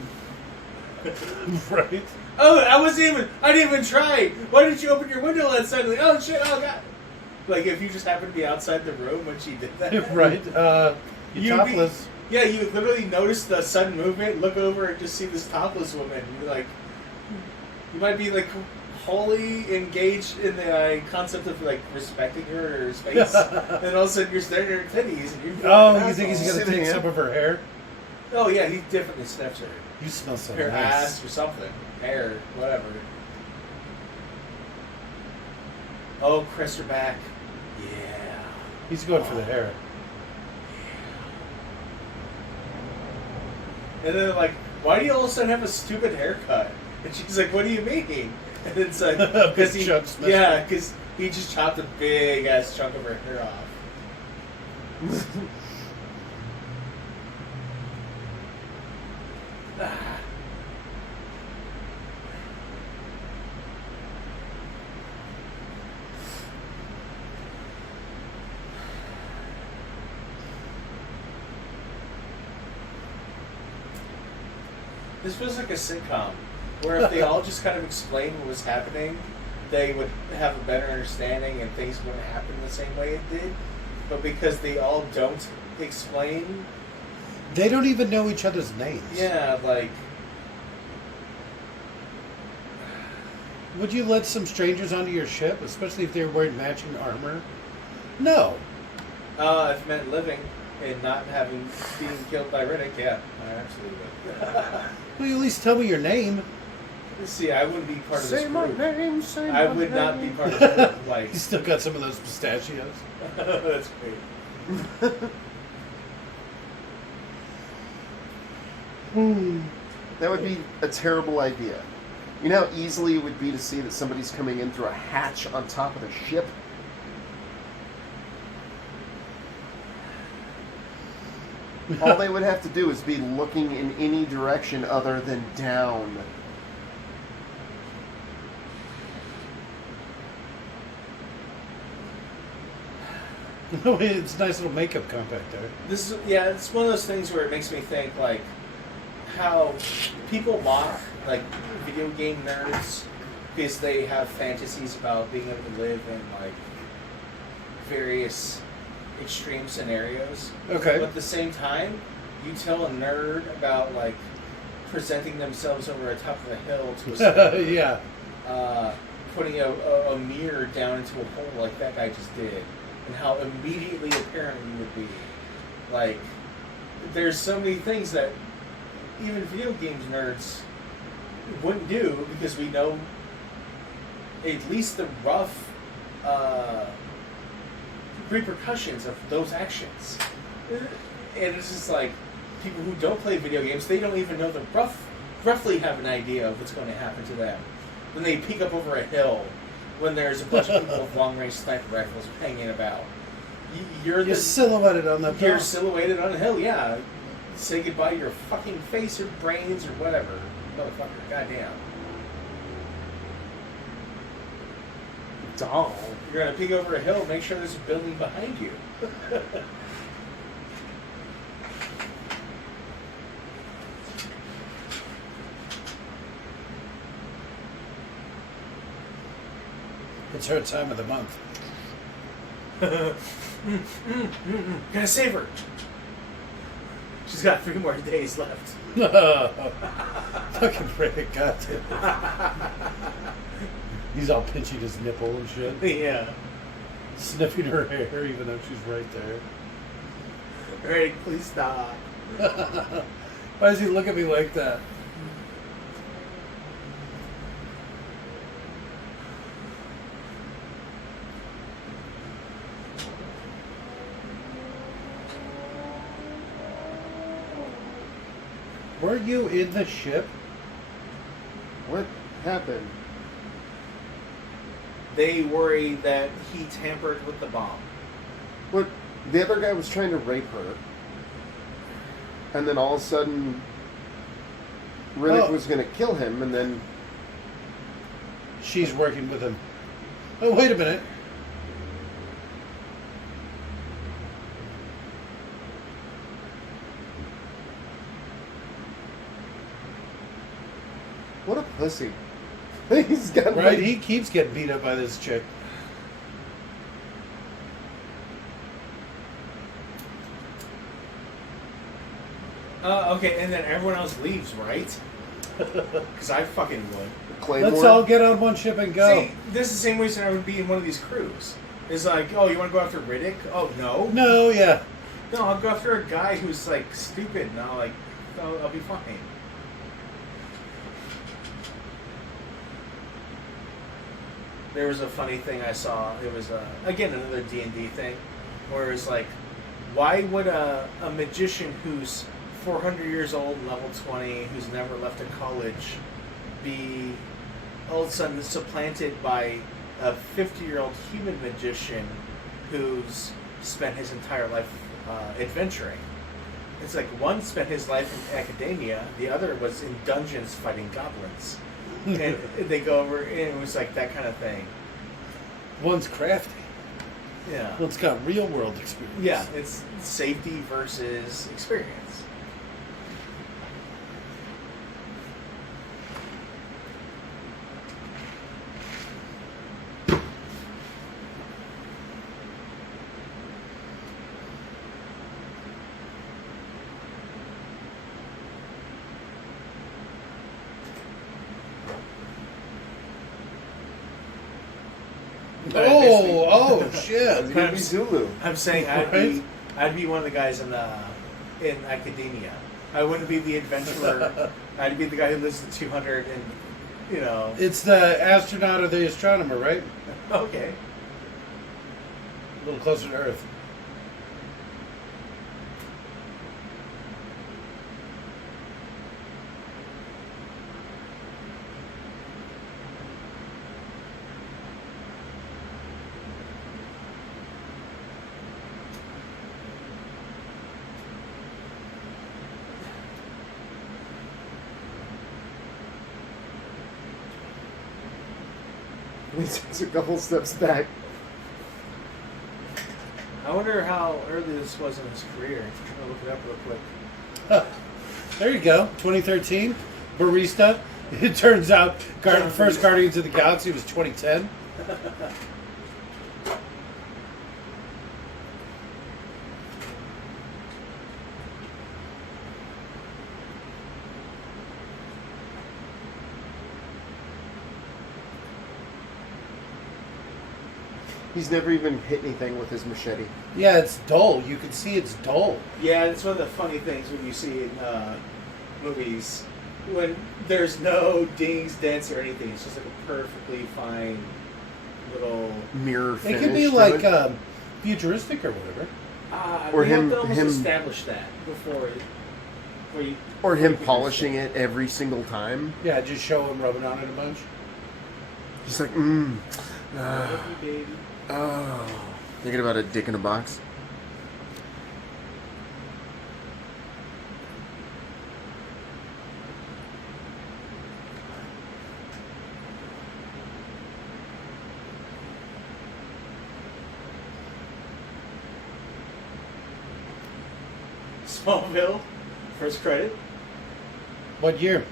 Right? Oh, I didn't even try. Why didn't you open your window that suddenly? Oh shit, oh god. Like if you just happened to be outside the room when she did that. Right. You'd You're topless. Yeah, you would literally notice the sudden movement, look over and just see this topless woman. You're like, you might be like wholly engaged in the concept of like respecting her space, and all of a sudden you're staring at her titties and you're Oh, you think he's asshole. going to take Sitting some of her hair? Oh yeah, he definitely sniffs her. You smell so Her nice. ass or something. Hair, whatever. Oh, Chris, you're back. Yeah. He's going for the hair. And then like, why do you all of a sudden have a stupid haircut? And she's like, what do you mean? And it's like, because he, Chunk Smith. yeah, because he just chopped a big ass chunk of her hair off. This feels like a sitcom, where if they all just kind of explained what was happening, they would have a better understanding and things wouldn't happen the same way it did. But because they all don't explain, They don't even know each other's names. yeah, like, Would you let some strangers onto your ship, especially if they were wearing matching armor? No. if it meant living and not being killed by Riddick, yeah, I absolutely would. Well, you at least tell me your name. See, I wouldn't be part of this Say my group. name, say I my would not be name. part of this group. Like, You still got some of those pistachios. that's great. That would be a terrible idea. You know how easily it would be to see that somebody's coming in through a hatch on top of the ship? All they would have to do is be looking in any direction other than down. It's a nice little makeup compact there. This is, yeah, it's one of those things where it makes me think, like, how people mock, like, video game nerds because they have fantasies about being able to live in, like, various extreme scenarios. Okay. But at the same time, you tell a nerd about, like, presenting themselves over a top of a hill to a celebrity, Yeah. putting a mirror down into a hole like that guy just did, and how immediately apparent you would be. Like, there's so many things that even video games nerds wouldn't do because we know at least the rough repercussions of those actions. And it's just like, people who don't play video games, they don't even know roughly have an idea of what's going to happen to them. Then they peek up over a hill when there's a bunch of people with long-range sniper rifles hanging about. You're silhouetted on the You're top. silhouetted on a hill, yeah. Say goodbye to your fucking face or brains or whatever. Motherfucker, goddamn. Doll. You're gonna peek over a hill, make sure there's a building behind you. It's her time of the month. Gotta save her. She's got 3 more days left. Fucking Riddick, goddamn. He's all pinching his nipple and shit. Yeah. Sniffing her hair even though she's right there. Alright, please stop. Why does he look at me like that? Were you in the ship? What happened? they worry that he tampered with the bomb. But the other guy was trying to rape her. And then all of a sudden, Riddick was going to kill him, and then... She's working with him. Oh, wait a minute. What a pussy. He's got... Right, he keeps getting beat up by this chick. Okay, and then everyone else leaves, right? Because I fucking would. Claymore. Let's all get on one ship and go. See, this is the same reason I would be in one of these crews. It's like, oh, you want to go after Riddick? Oh, no. No, yeah. No, I'll go after a guy who's, like, stupid, and I'll be fine. There was a funny thing I saw. It was, again, another D&D thing, where it was like, why would a magician who's 400 years old, level 20, who's never left a college, be all of a sudden supplanted by a 50-year-old human magician who's spent his entire life adventuring? It's like one spent his life in academia, the other was in dungeons fighting goblins. And they go over, and it was like that kind of thing. One's crafty. Yeah. One's got real world experience. Yeah, it's safety versus experience. Oh, shit. It's gonna be Zulu. I'm saying I'd be one of the guys in academia. I wouldn't be the adventurer. I'd be the guy who lives to 200 and, you know. It's the astronaut or the astronomer, right? Okay. A little closer to Earth. He takes a couple steps back. I wonder how early this was in his career. I'll look it up real quick. There you go. 2013. Barista. It turns out first Guardians of the Galaxy was 2010. He's never even hit anything with his machete. Yeah, it's dull. You can see it's dull. Yeah, it's one of the funny things when you see in movies when there's no dings, dents, or anything. It's just like a perfectly fine little Mirror It finish. could be to like it. futuristic or whatever. Or we him- have to almost him- establish that before. Or him polishing it every single time. Yeah, just show him rubbing on it a bunch. Just like, Baby. oh. Thinking about a dick in a box. Smallville, first credit, What year?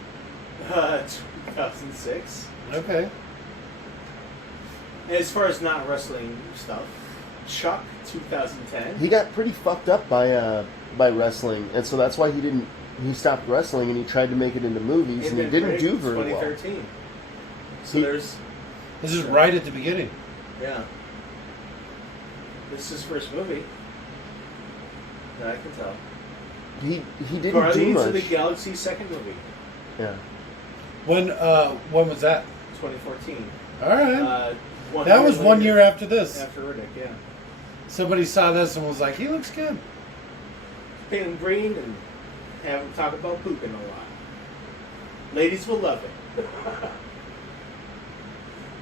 2006. Okay. And as far as not wrestling stuff, Chuck, 2010. He got pretty fucked up by wrestling, and so that's why he stopped wrestling and he tried to make it into movies, and he didn't do very well. 2013. So He- there's, This is right at the beginning. yeah. This is his first movie. That I can tell. He didn't do Guardians much. of the Galaxy, second movie, Yeah. When was that? 2014. All right. One That year was 1 later, year after this. After Riddick, yeah. Somebody saw this and was like, he looks good. Paint him green and have him talk about pooping a lot. Ladies will love it.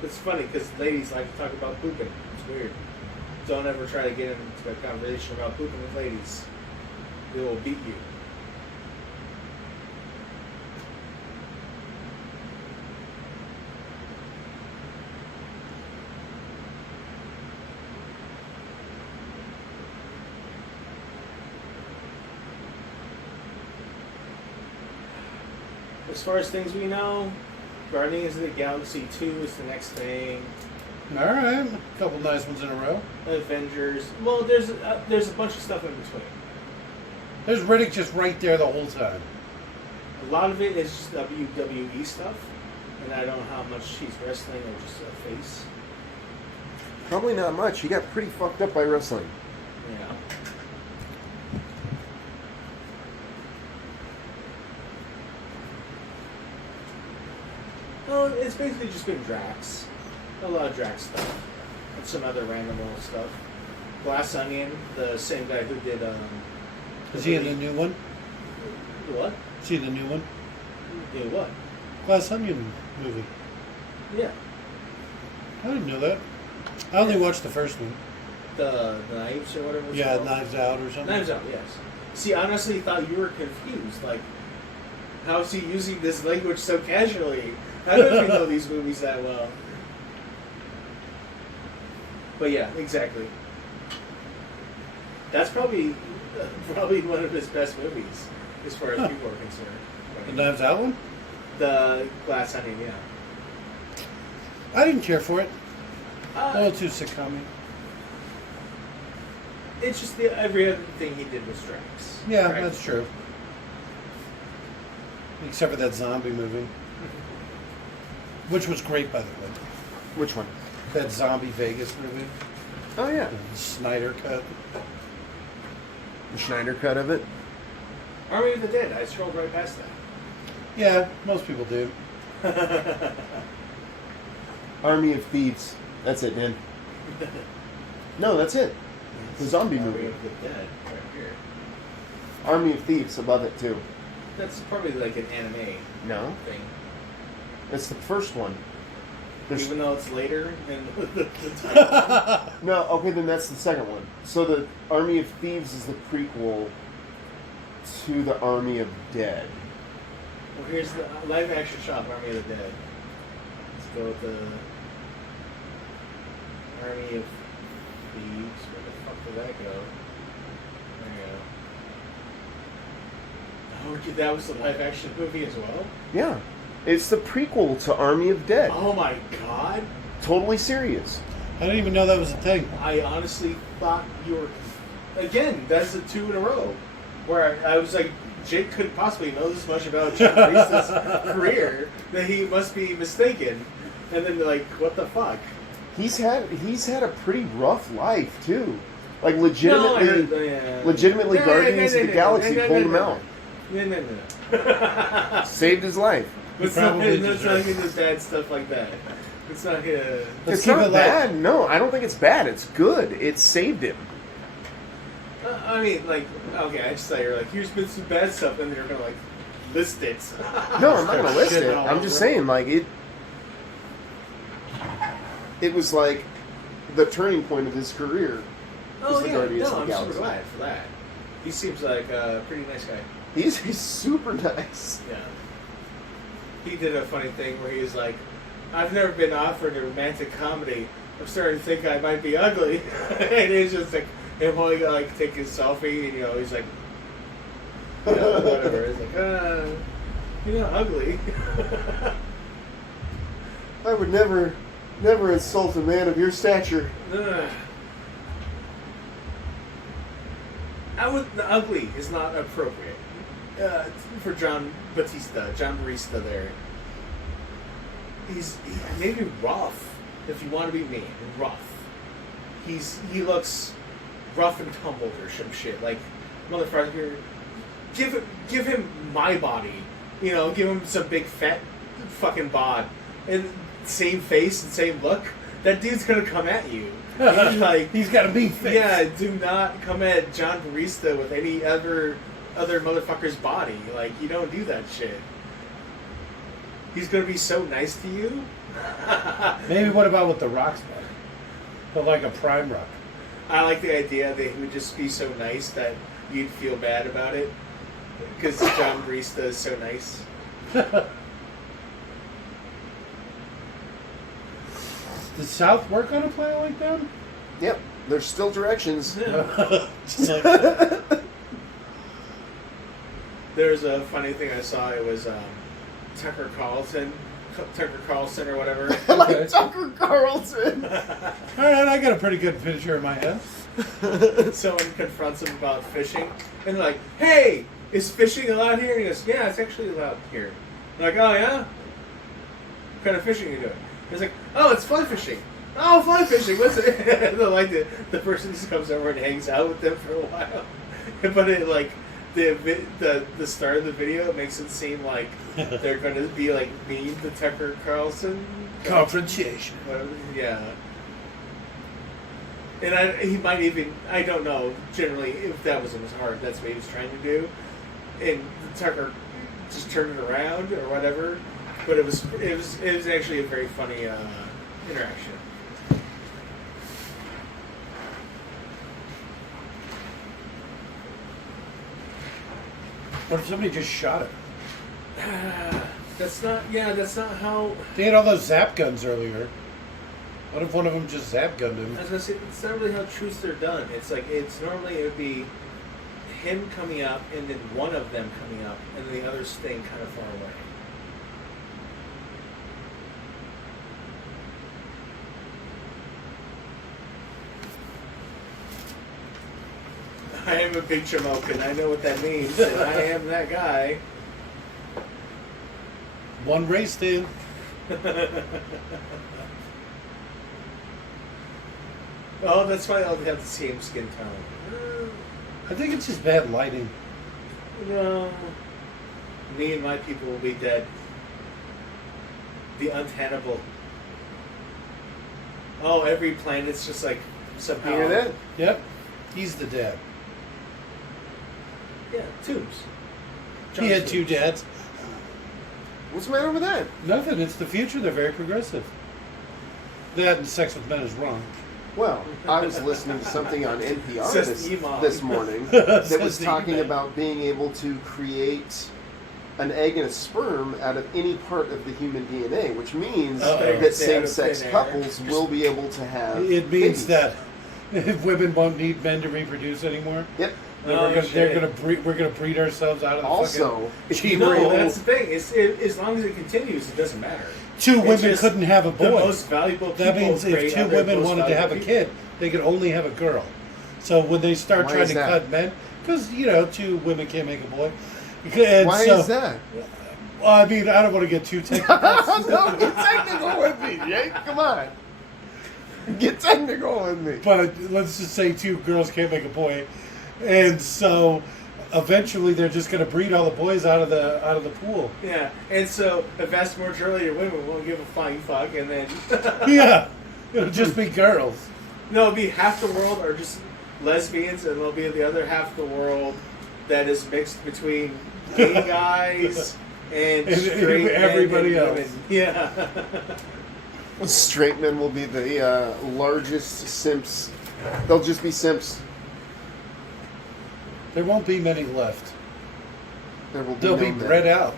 It's funny because ladies like to talk about pooping. It's weird. Don't ever try to get into a conversation about pooping with ladies. They will beat you. As far as things we know, Guardians of the Galaxy 2 is the next thing. All right, a couple nice ones in a row. Avengers. Well, there's a bunch of stuff in between. There's Riddick just right there the whole time. A lot of it is just WWE stuff, and I don't know how much he's wrestling or just a face. Probably not much. He got pretty fucked up by wrestling. Yeah. Well, it's basically just been Drax. A lot of Drax stuff. And some other random old stuff. Glass Onion, the same guy who did, Is he in the new one? What? Is he in the new one? Did what? Glass Onion movie. Yeah. I didn't know that. I only watched the first one. The Knives or whatever it's Yeah, called? Knives Out or something. Knives Out, yes. See, I honestly thought you were confused. Like, how is he using this language so casually? How don't you know these movies that well? But yeah, exactly. That's probably one of his best movies, as far as people are concerned. The Knives Out one? The Glass Onion, yeah. I didn't care for it. A Uh, little too sitcom-y. it's just every other thing he did was Drax. Yeah, Drax. that's true. Except for that zombie movie. Which was great, by the way. Which one? That zombie Vegas movie. Oh, yeah. The Snyder cut. The Schneider cut of it. Army of the Dead. I scrolled right past that. Yeah, most people do. Army of Thieves. That's it, Dan. No, that's it. The zombie Army movie. of the Dead, right here. Army of Thieves above it, too. That's probably like an anime No, thing. it's the first one. There's- Even though it's later in the time. No, okay, then that's the second one. So the Army of Thieves is the prequel to the Army of Dead. Well, here's the live action shot of Army of the Dead. Let's go with the Army of Thieves. Where the fuck did that go? There you go. Oh, that was the live action movie as well? Yeah. It's the prequel to Army of Dead. Oh my god. Totally serious. I didn't even know that was a thing. I honestly thought you were. Again, that's the two in a row. Where I was like, Jake couldn't possibly know this much about John Priest's career that he must be mistaken. And then, like, what the fuck? He's had a pretty rough life too. Like legitimately, Guardians of the Galaxy pulled him out. No. Saved his life. It's not his bad stuff like that. It's not his. Let's It's keep not it light. bad. No, I don't think it's bad. It's good. It saved him. I mean, like, okay, I just thought you were like, here's been some bad stuff, and you're gonna, like, list it. No, I'm not gonna list Shit it. all I'm just over. saying, like it was like the turning point of his career. Oh, the yeah, Guardians no, of I'm the super Galaxy. glad for that. He seems like a pretty nice guy. He's super nice. Yeah. He did a funny thing where he was like, I've never been offered a romantic comedy. I'm starting to think I might be ugly. And it's just like, him only like take his selfie, and you know, he's like, you know, whatever. It's like, you're not ugly. I would never insult a man of your stature. Ugly is not appropriate for John Barista there. He's maybe rough, if you want to be mean, rough. He looks rough and tumbled or some shit. Like, motherfucker, give him my body. You know, give him some big fat fucking bod. And same face and same look. That dude's gonna come at you. Like, He's got a big face. yeah, do not come at John Barista with any other motherfucker's body. Like, you don't do that shit. He's gonna be so nice to you. Maybe what about with the rocks, bud? But like a prime rock. I like the idea that he would just be so nice that you'd feel bad about it. Because John Barista is so nice. Does South work on a planet like that? Yep. There's still directions. Just like, There's a funny thing I saw. It was Tucker Carlson or whatever. I like Okay. Tucker Carlson. all right, I got a pretty good picture in my head. Someone confronts him about fishing, and they're like, "Hey, is fishing allowed here?" And he goes, "Yeah, it's actually allowed here." They're like, "Oh yeah, what kind of fishing are you doing?" He's like, "Oh, it's fly fishing." "Oh, fly fishing, what's it?" And they're like the person just comes over and hangs out with them for a while, but it like the start of the video makes it seem like they're going to be like mean to Tucker Carlson. Confrontation. Yeah. And he might even, I don't know, generally, if that was in his heart, that's what he was trying to do. And Tucker just turned it around or whatever. But it was actually a very funny interaction. What if somebody just shot it? That's not how. They had all those zap guns earlier. What if one of them just zap gunned him? I was gonna say, it's not really how truths are done. It's like normally it would be him coming up and then one of them coming up and then the other staying kind of far away. I am a big Jamokan. I know what that means. And I am that guy. One race in. Oh, that's why they all have the same skin tone. I think it's just bad lighting. No. Me and my people will be dead. The untenable. Oh, every planet's just like somehow. You hear that? Yep. He's the dad. Yeah, tubes. He had John's two tubes. dads. What's the matter with that? Nothing. It's the future. They're very progressive. That and sex with men is wrong. Well, I was listening to something on NPR Says Imam. this morning that Says was the talking Imam. about being able to create an egg and a sperm out of any part of the human DNA, which means Uh-oh. that same-sex Out of thin air. couples will be able to have It means babies. that if women won't need men to reproduce anymore, Yep. then Oh, they're gonna breed. We're gonna breed ourselves out of the Also, fucking if you cheap No, know- that's the thing. As long as it continues, it doesn't matter. Two It's women just couldn't have a The boy. most valuable people That means if create two other women most wanted to have a valuable kid, they could only have a girl. So when they start Why trying is to that? cut men, because two women can't make a boy. And Why so, is that? Well, I mean, I don't want to get too technical. No, get technical with me, Jake. Come on. Get technical with me. But let's just say two girls can't make a boy, and so eventually they're just going to breed all the boys out of the pool. Yeah, and so a vast majority of women won't give a flying fuck, and then Yeah, it'll just be girls. no, it'll be half the world are just lesbians, and there'll be the other half of the world that is mixed between gay guys and And straight men everybody and else. women. Yeah. Straight men will be the largest simps. They'll just be simps. There won't be many left. There will be They'll no be men. bred out.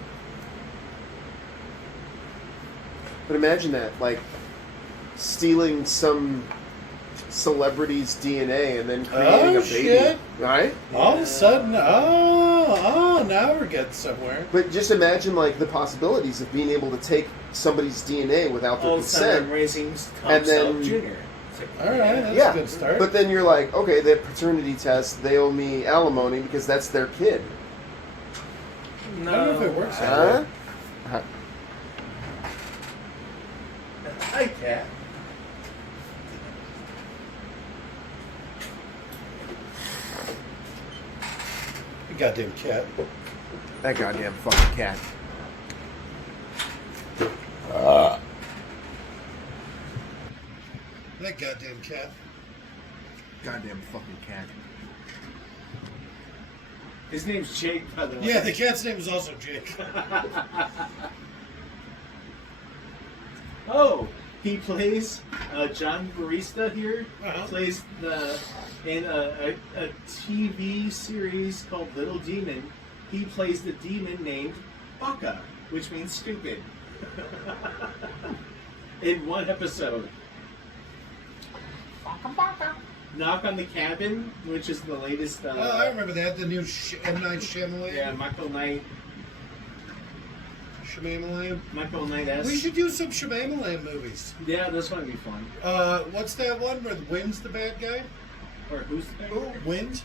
But imagine that, like, stealing some celebrity's DNA and then creating Oh, a baby. shit. Right? All of a sudden, now we're getting somewhere. But just imagine, like, the possibilities of being able to take somebody's DNA without their All of a sudden, I'm consent. raising Tom And then- Self Jr. It's like, All right, that's Yeah, a good start. but then you're like, okay, that paternity test, they owe me alimony because that's their kid. no. I don't know if it works that Huh? way. Hi, cat. You goddamn cat. That goddamn fucking cat. That goddamn cat. Goddamn fucking cat. His name's Jake, by the way. Yeah, the cat's name is also Jake. Oh, he plays John Barista here. Uh-huh. Plays in a TV series called Little Demon. He plays the demon named Baka, which means stupid. In one episode. Knock on the Cabin, which is the latest. Oh, I remember that. The new M. Night Shyamalan. Yeah, Michael Knight. Shyamalan. Michael Knight. We should do some Shyamalan movies. Yeah, this one would be fun. What's that one where Wynn's the bad guy? Or who's the bad guy? Wynn's?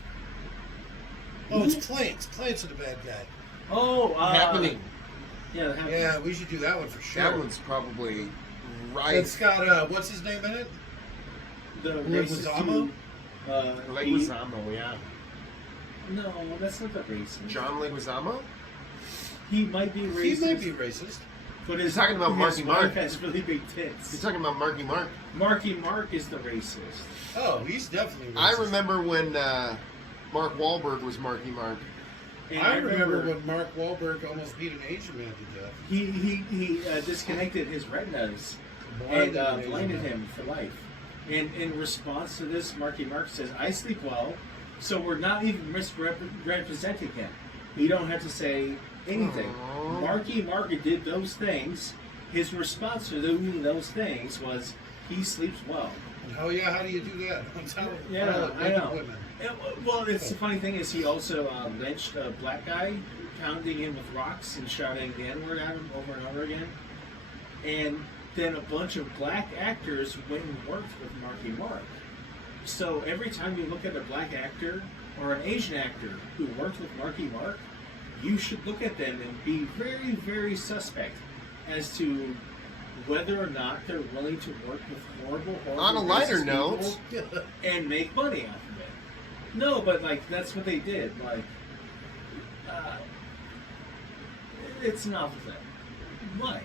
Oh, it's Clance. Clance is the bad guy. Oh, Happening. Yeah, the Happening. Yeah, we should do that one for sure. That one's probably right. It's got, what's his name in it? The Leguizamo? Leguizamo, yeah. No, that's not the racist. John Leguizamo? He might be racist. He might be racist. But He's talking about Marky his Mark. wife has really big tits. You're talking about Marky Mark. Marky Mark is the racist. Oh, he's definitely racist. I remember when Mark Wahlberg was Marky Mark. And I remember when Mark Wahlberg almost beat an Asian man to death. he disconnected his retinas and blinded him for life. And in response to this, Marky Mark says, "I sleep well, so we're not even misrepresenting him. You don't have to say anything." Aww. Marky Mark did those things. His response to doing those things was, "He sleeps well." Oh yeah, how do you do that? Yeah, I know. Women. Well, it's the funny thing is he also lynched a black guy, pounding him with rocks and shouting the N-word at him over and over again. And then a bunch of black actors went and worked with Marky Mark. So every time you look at a black actor or an Asian actor who worked with Marky Mark, you should look at them and be very, very suspect as to whether or not they're willing to work with horrible On a lighter racist note, people and make money off of it. No, but like that's what they did. Like, it's an awful thing. Why?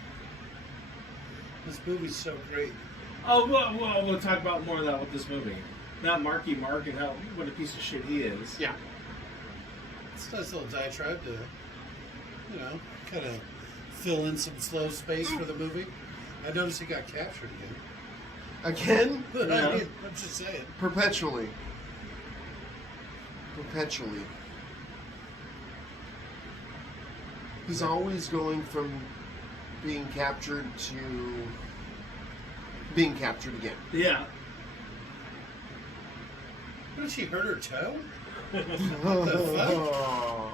This movie's so great. Oh, well, we'll talk about more of that with this movie. Not Marky Mark and how what a piece of shit he is. Yeah. It's a nice little diatribe to, kind of fill in some slow space for the movie. I noticed he got captured again. Again? But Yeah. I mean, I'm just saying. Perpetually. He's always going from being captured to being captured again. Yeah. What, did she hurt her toe? What the fuck?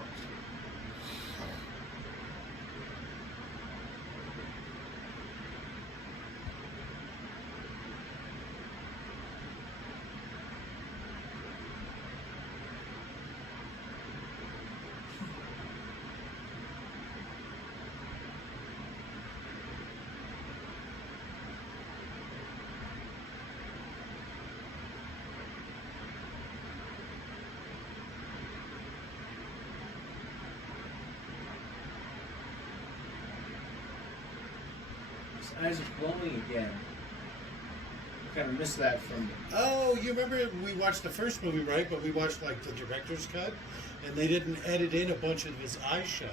His eyes are glowing again. I kind of missed that from. Oh, you remember we watched the first movie, right? But we watched like the director's cut, and they didn't edit in a bunch of his eye shine.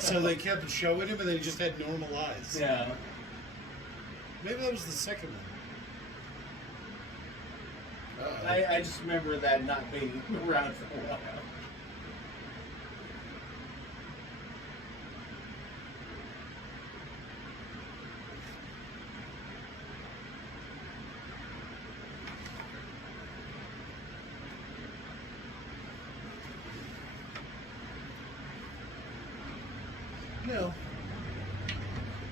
So they kept showing him, and they just had normal eyes. Yeah. Maybe that was the second one. Uh-oh. I just remember that not being around for a while. No.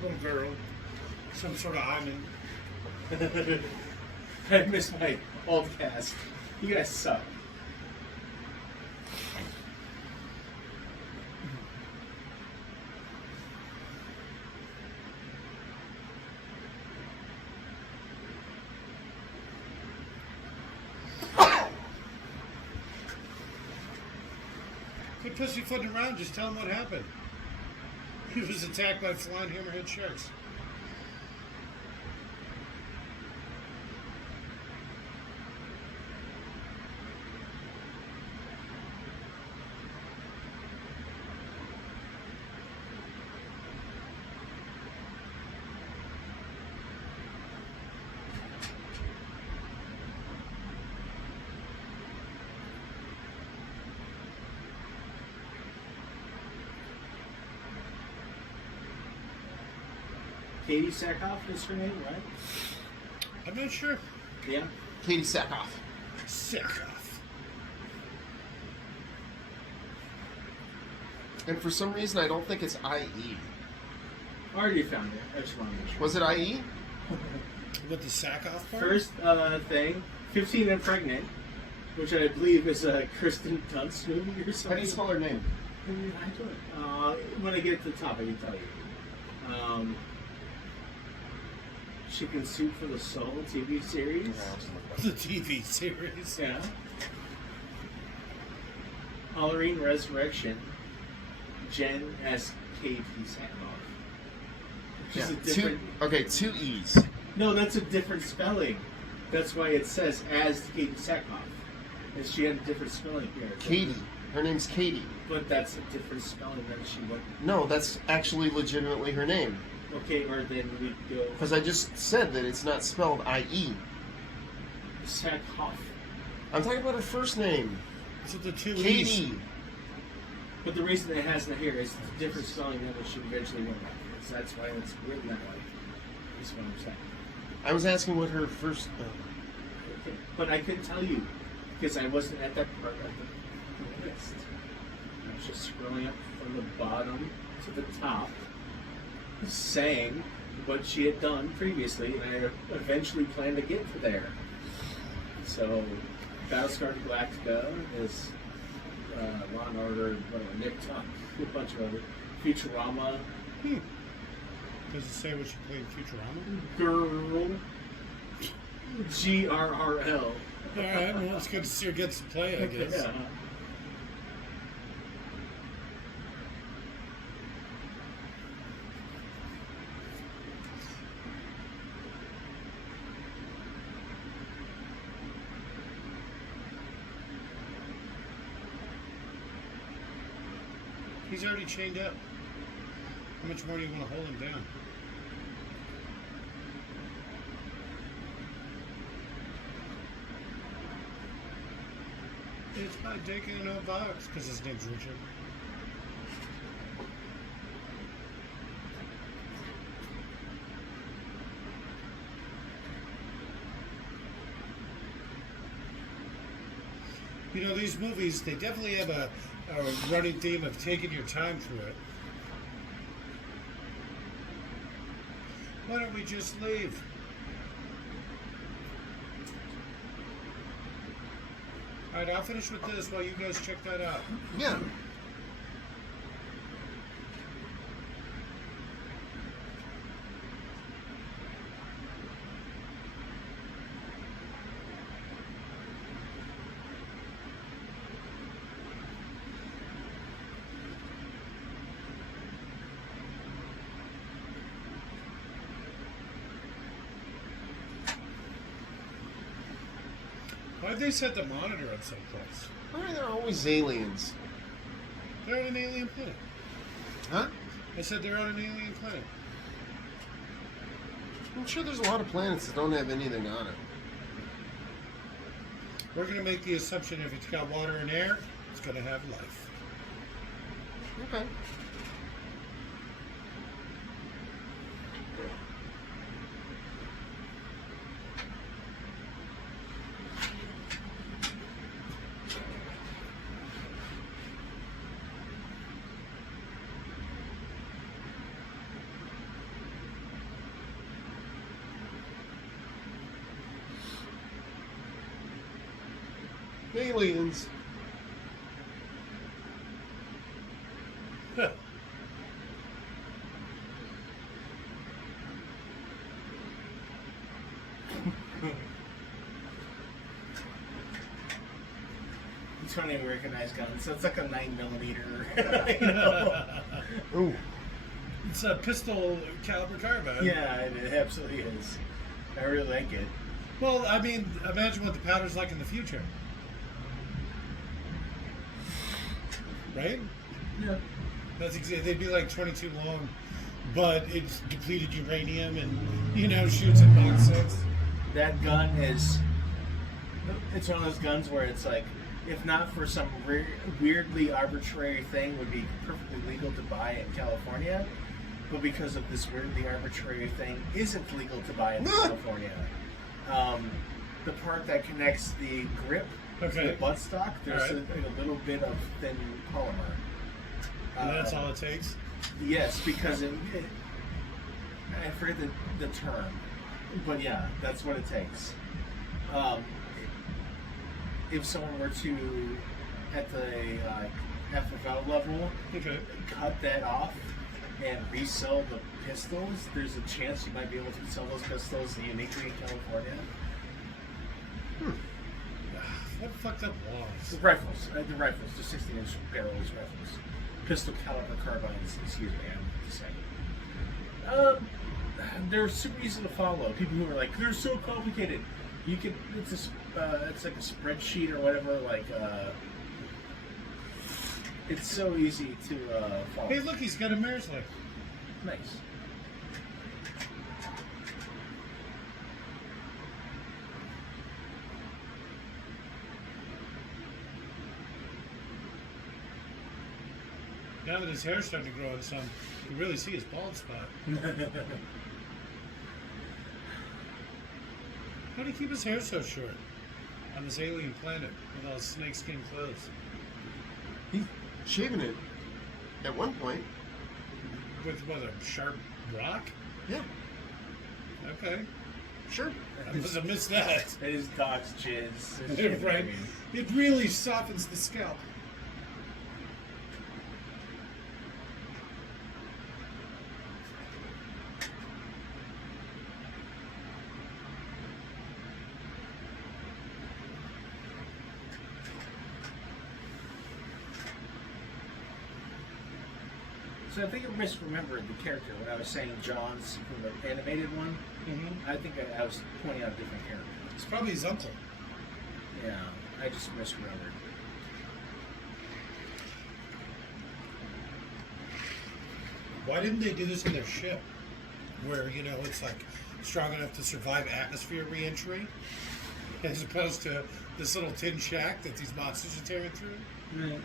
Little girl. Some sort of hymen. I missed my old cast. You guys suck. Quit pussyfooting around. Just tell him what happened. He was attacked by flying hammerhead sharks. Katie Sackhoff is her name, right? I'm not sure. Yeah. Katie Sackhoff. Sackhoff. And for some reason, I don't think it's IE. Already found it. I just want to make sure. Was it IE? With the Sackhoff part? First thing, 15 and Pregnant, which I believe is a Kristen Dunst movie or How something. do you spell her name? When I get to the top, I can tell you. Chicken Soup for the Soul TV series. The TV series. Yeah. Halloween Resurrection. Jen as Katie Sackhoff. Which is a different. Two E's. No, that's a different spelling. That's why it says as Katie Sackhoff. And she had a different spelling here. Katie. Her name's Katie. But that's a different spelling than she went. No, that's actually legitimately her name. Okay, or then we go Because I just said that it's not spelled IE. Sackhoff. I'm talking about her first name. So the two Katie. E's. But the reason it has it here is it's a different spelling than what she eventually went with. So that's why it's written that way. That's what I'm saying. I was asking what her first... Okay. But I couldn't tell you because I wasn't at that part of the list. I was just scrolling up from the bottom to the top, saying what she had done previously, and I eventually planned to get to there. So, Battlestar Galactica is Law and Order, Nick Tuck, a bunch of other Futurama. Does it say what she played in Futurama? Girl. GRRL. Alright, well, it's good to see her get to play, I guess. Yeah. He's already chained up. How much more do you want to hold him down? It's my dick in a box, because his name's Richard. You know, these movies, they definitely have a running theme of taking your time through it. Why don't we just leave? Alright, I'll finish with this while you guys check that out. Yeah. Why'd they set the monitor up someplace? Why are there always aliens? They're on an alien planet. Huh? I said they're on an alien planet. I'm sure there's a lot of planets that don't have anything on it. We're going to make the assumption if it's got water and air, it's going to have life. Okay. Aliens. Huh. I'm trying to recognize guns. So it's like a 9mm. You know? Ooh. It's a pistol caliber carbine. Yeah, it absolutely is. I really like it. Well, I mean, imagine what the powder's like in the future. Right? Yeah. That's they'd be like 22 long, but it's depleted uranium and, you know, shoots at Mach 6. That gun is. It's one of those guns where it's like, if not for some weirdly arbitrary thing, would be perfectly legal to buy in California. but because of this weirdly arbitrary thing, isn't legal to buy in California. The part that connects the grip to the buttstock, there's a little bit of thin polymer. And that's all it takes? Yes, because I forget the term, but yeah, that's what it takes. If someone were to, at the FFL level, cut that off and resell the pistols, there's a chance you might be able to sell those pistols uniquely in California. What fucked up laws? The rifles, the 16-inch barrels rifles. Pistol caliber carbines, excuse me, I'm to say. They're super easy to follow. People who are like, they're so complicated. You can, it's like a spreadsheet or whatever, like, it's so easy to follow. Hey, look, he's got a mare's leg. Nice. Now that his hair's starting to grow on some, you can really see his bald spot. How do you keep his hair so short on this alien planet with all his snakeskin clothes? He's shaving it at one point. With what, a sharp rock? Yeah. Okay. Sure. I must have missed that. It is dog's jizz. Right. It really softens the scalp. So I think I misremembered the character when I was saying John's from the animated one. Mm-hmm. I think I was pointing out a different character. It's probably his uncle. Yeah, I just misremembered. Why didn't they do this in their ship? Where, you know, it's like strong enough to survive atmosphere re-entry, as opposed to this little tin shack that these monsters are tearing through? Right.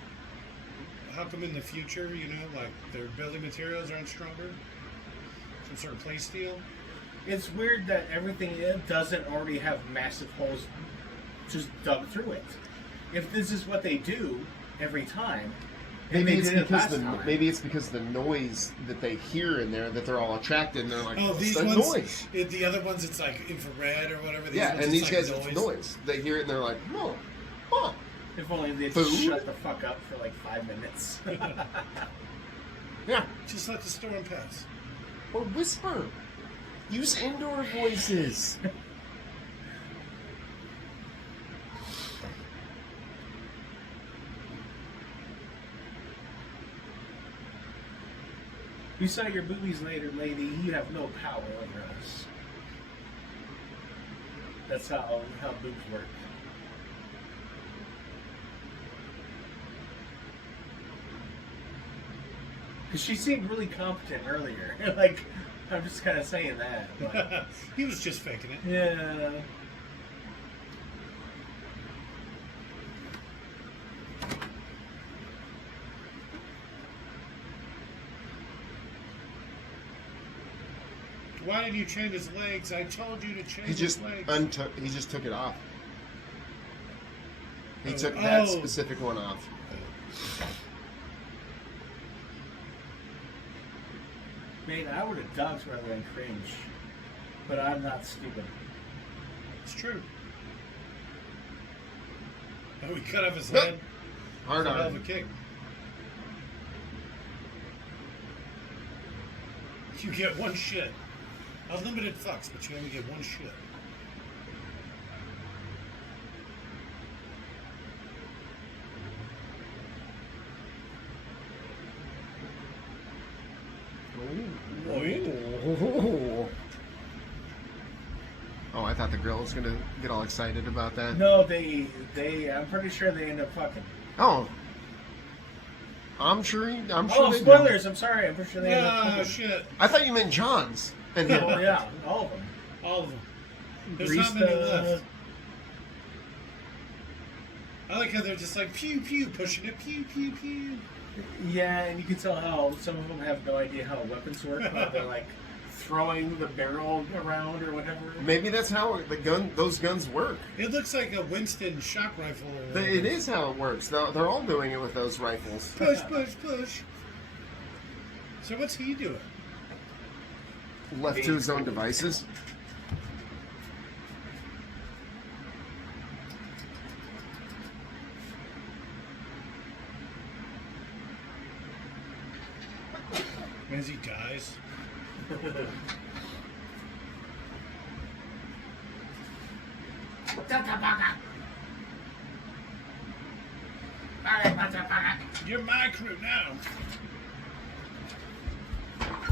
How come in the future, you know, like their building materials aren't stronger? Some sort of play steel? It's weird that everything doesn't already have massive holes just dug through it. If this is what they do every time, Maybe they it's did it because last time. maybe it's because the noise that they hear in there that they're all attracted and they're like, Oh, what's these that ones, noise? the other ones, it's like infrared or whatever. These Yeah, ones, and it's these like guys, it's noise. They hear it and they're like, oh, huh. If only they Food? just shut the fuck up for like 5 minutes. Yeah. Just let the storm pass. Or whisper. Use indoor voices. You saw your boobies later, lady. You have no power over us. That's how boobs work. Because she seemed really competent earlier. Like, I'm just kind of saying that. But, He was just faking it. yeah. Why didn't you change his legs? I told you to change He just his legs. he just took it off. He took that Oh. specific one off. Man, I would have ducked rather than cringe. But I'm not stupid. It's true. Oh, we cut off his head. Hard Hell of a on. kick. You get one shit. Unlimited fucks, but you only get one shit. Oh, I thought the girl was gonna get all excited about that. No, I'm pretty sure they end up fucking. Oh, I'm sure. I'm sure. Oh, they do. spoilers! I'm sorry. I'm pretty sure they end up Ah, fucking. shit. I thought you meant John's. And him. Oh, yeah, all of them. All of them. There's Grease not many the- left. I like how they're just like pew pew, pushing it, pew pew pew. Yeah, and you can tell how some of them have no idea how weapons work. How they're like throwing the barrel around or whatever. Maybe that's how those guns work. It looks like a Winston shock rifle. It is how it works. They're all doing it with those rifles. Push, push, push. So what's he doing? Left to his own devices. As he dies. You're my crew now.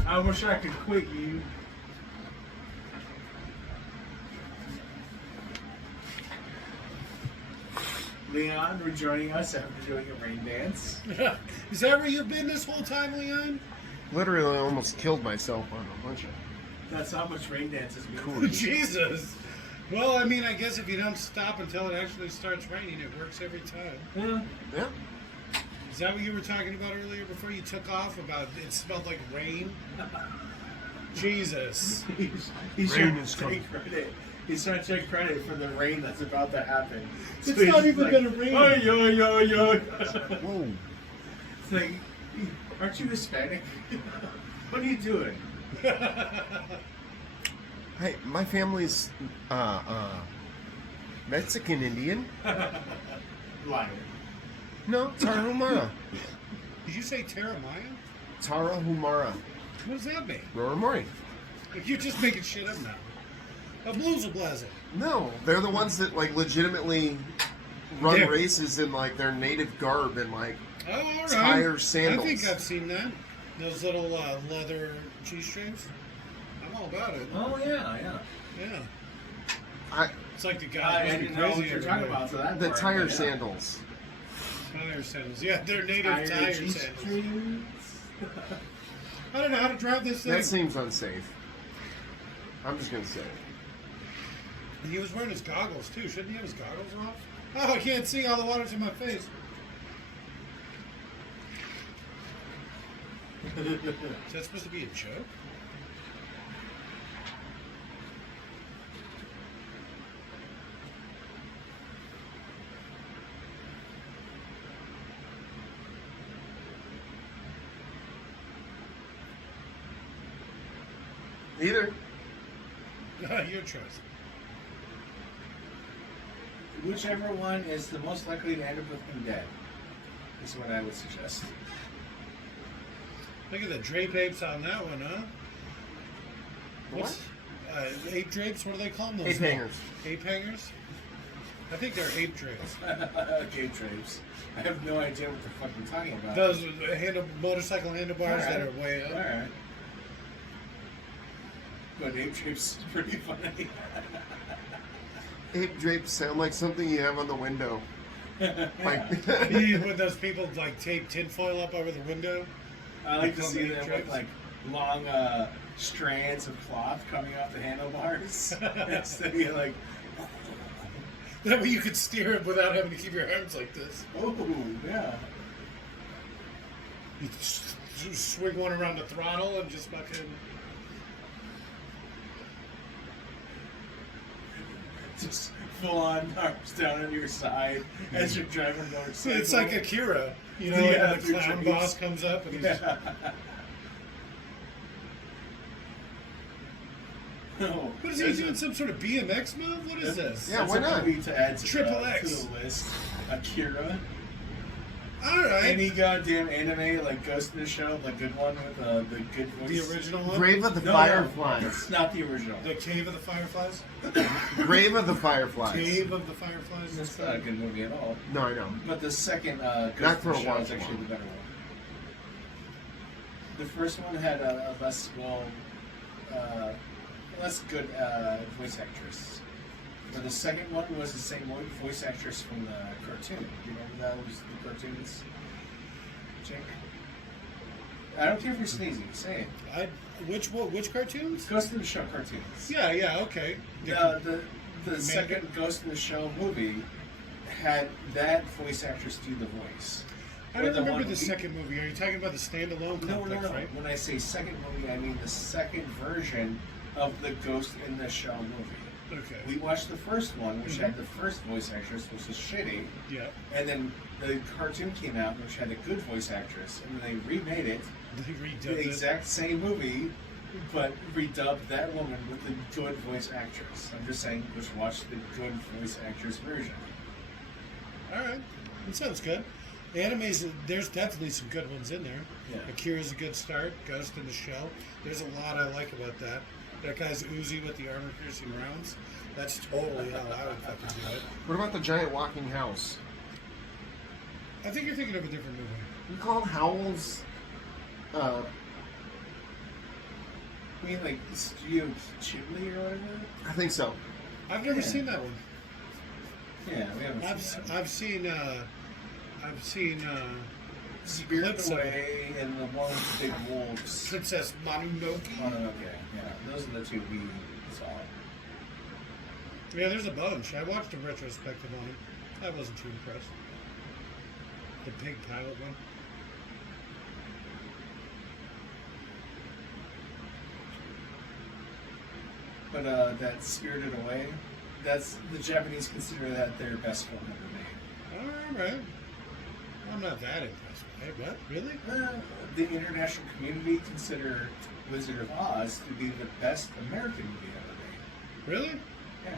I wish I could quit you. Leon, rejoining us after doing a rain dance. Is that where you've been this whole time, Leon? Literally almost killed myself on a bunch of... That's how much rain dances we Cool. do. Jesus. Well, I mean, I guess if you don't stop until it actually starts raining, it works every time. Yeah. Yeah. Is that what you were talking about earlier before you took off? About it smelled like rain? Jesus. He's Rain trying is to coming. take credit. He's trying to take credit for the rain that's about to happen. It's he's not just even gonna rain. Oh, yo, yo, yo. Whoa. It's like, aren't you Hispanic? What are you doing? Hey, my family's Mexican Indian. Liar. No, Tarahumara. Did you say Terramaya? Tarahumara. What does that mean? Roramori. You're just making shit up now. A blues a blazer. No, they're the ones that like legitimately run Yeah. races in like their native garb and like Oh, all right. tire sandals. I think I've seen that. Those little leather G-strings. I'm all about it. Oh, yeah. Yeah. I, It's like the I guy who's didn't know what crazy you're every talking day. about, so that the part, tire yeah. sandals. Tire sandals. Yeah, they're native tire sandals. G-strings. I don't know how to drive this thing. That seems unsafe. I'm just gonna say it. And he was wearing his goggles too. Shouldn't he have his goggles off? Oh, I can't see. All the water's in my face. Is that supposed to be a joke? Either. Your choice. Whichever one is the most likely to end up with him dead is what I would suggest. Look at the drape apes on that one, huh? What? Ape drapes? What do they call them? Ape hangers. Ape hangers? I think they're ape drapes. Okay, Traves. I have no idea what they're fucking talking about. Those motorcycle handlebars Alright. that are way up. Alright. But Ape Traves is pretty funny. Ape drapes sound like something you have on the window. Like When those people like tape tinfoil up over the window. I like to Like see Ape them with Traves. like long strands of cloth coming off the handlebars. Instead of like, That way you could steer it without having to keep your arms like this. oh, yeah. You swing one around the throttle and just fucking. Just full on arms down on your side as you're driving a motorcycle. It's like Akira. You know, Yeah, when the through clown trees. boss comes up and he's. Yeah. No, What is he doing? Some sort of BMX move? What is this? Yeah, That's why a not? movie to add to Triple the, X. to the list. Akira. Alright. Any goddamn anime like Ghost in the Shell, the good one with the good voice. The original one? Grave of the No, Fireflies. it's not the original. The Cave of the Fireflies? Grave of the Fireflies. Cave of the Fireflies? It's not a good movie at all. No, I know. But the second Not Ghost for in a the Shell watch is actually along. the better one. The first one had a less less good voice actress. But the second one was the same voice actress from the cartoon. You remember that was the cartoons? Jake? I don't care if you're sneezing. Say it. Which cartoons? Ghost in the Shell cartoons. Yeah, okay. The second Ghost in the Shell movie had that voice actress do the voice. I don't remember the second movie. Are you talking about the standalone complex, right? When I say second movie, I mean the second version of the Ghost in the Shell movie. Okay. We watched the first one, which had the first voice actress, which was shitty. Yeah. And then the cartoon came out, which had a good voice actress, and then they remade it, They redubbed the it. exact same movie, but redubbed that woman with the good voice actress. I'm just saying, just watch the good voice actress version. All right. That sounds good. The animes, there's definitely some good ones in there. Yeah. Akira's a good start. Ghost in the Shell. There's a lot I like about that. That guy's Uzi with the armor-piercing rounds. That's totally how I would fucking do it. What about the giant walking house? I think you're thinking of a different movie. You call it Howl's. I mean, like Studio Ghibli or whatever. I think so. I've never Yeah. seen that one. Yeah, we haven't seen that. I've seen Spirited clips of Away and the one with the big wolves. Princess Mononoke. Okay, yeah, those are the two we saw. Yeah, there's a bunch. I watched a retrospective on it. I wasn't too impressed. The pig pilot one. But that Spirited Away, that's the Japanese consider that their best film ever made. All right. I'm not that impressed by it. What? Really? The international community consider Wizard of Oz to be the best American movie ever made. Really? Yeah.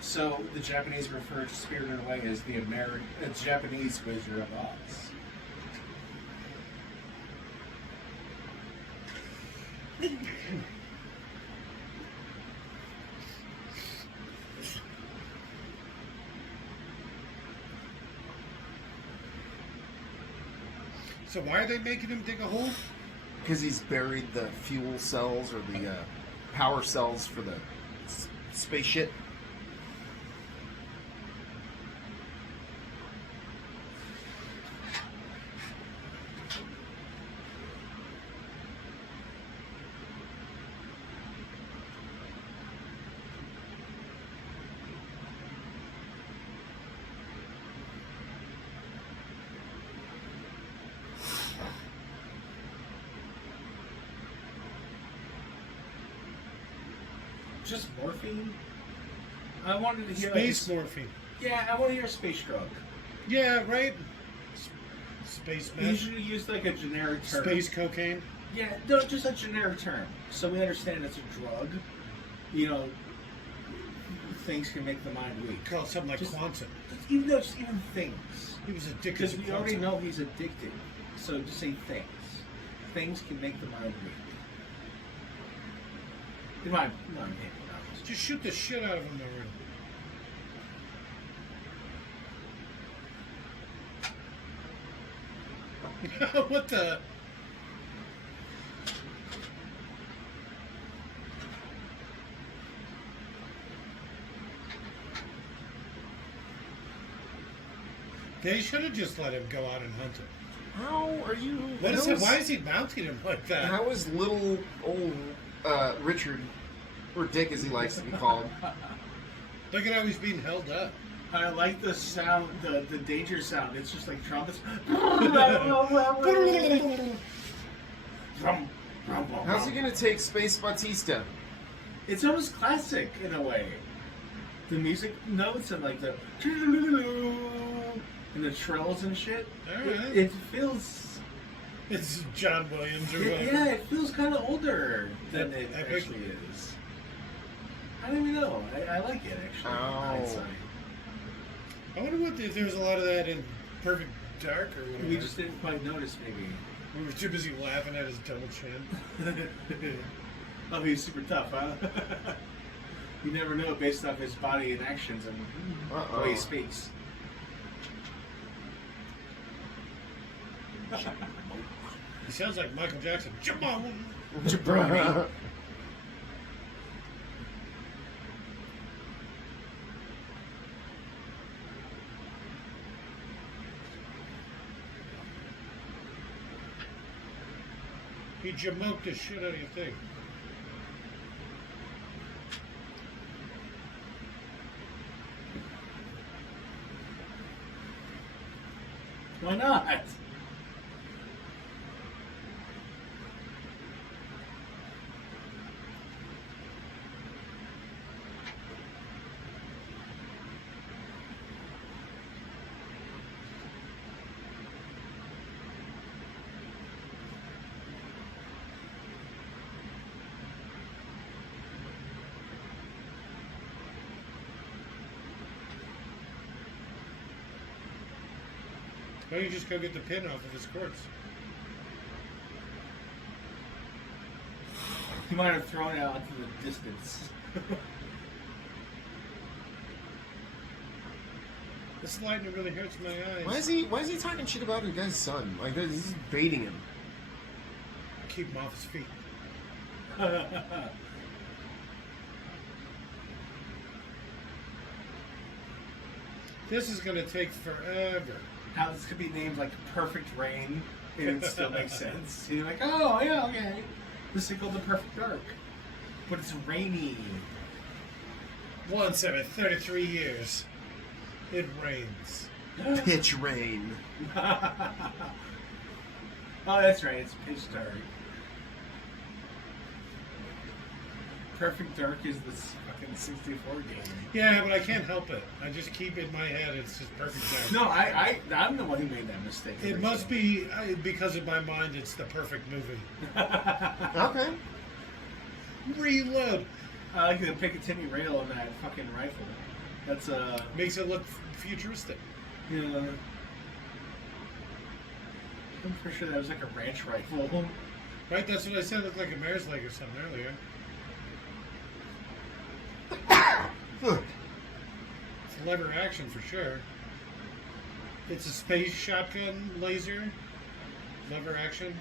So the Japanese refer to Spirited Away as the Japanese Wizard of Oz. So why are they making him dig a hole? Because he's buried the fuel cells or the power cells for the spaceship. Just morphine? I wanted to hear Space like, morphine. Yeah, I want to hear a space drug. Yeah, right? Space They meth. usually use like a generic term. Space cocaine. Yeah, no, just a generic term. So we understand it's a drug. You know, things can make the mind weak. Call it something like Just- quantum. Just even things. He was addicted Because to we already quantum. know he's addicted. So just say things. Things can make the mind weak. In my opinion, obviously. Just shoot the shit out of him already. What the? They should have just let him go out and hunt him. How are you? What is it? Why is he mounting him like that? How is little old Richard, or Dick as he likes to be called? Look at how he's being held up. I like the sound, the danger sound. It's just like trumpets. How's he gonna take Space Bautista? It's almost classic in a way. The music notes and like the and the trills and shit. Alright. It feels It's John Williams or whatever. yeah, it feels kind of older than it Epic. actually is. I don't even know. I like it actually. in Oh. hindsight. I wonder what if there's a lot of that in Perfect Dark or whatever. We just didn't quite notice maybe. We were too busy laughing at his double chin. Oh, he's super tough, huh? You never know based off his body and actions and the way he speaks. He sounds like Michael Jackson. Jump on! Jabroni. He jamoked the shit out of your thing. Why not? Why don't you just go get the pin off of his corpse? He might have thrown it out into the distance. This lightning really hurts my eyes. Why is he talking shit about his guy's son? Like, this is baiting him. Keep him off his feet. This is going to take forever. How this could be named like Perfect Rain and it still makes sense. You're like, oh yeah, okay. This is called the Perfect Dark. But it's rainy. Once every 33 years, it rains. Pitch rain. Oh, that's right, it's Pitch Dark. Perfect Dark is this fucking 64 game. Yeah, but I can't help it. I just keep in my head it's just Perfect Dark. No, I'm the one who made that mistake. It must be because in my mind it's the perfect movie. Okay. Reload. I like the Picatinny rail on that fucking rifle. That's Makes it look futuristic. yeah. I'm pretty sure that was like a ranch rifle. Right? That's what I said. It looked like a mare's leg or something earlier. It's lever action for sure. It's a space shotgun laser. Lever action.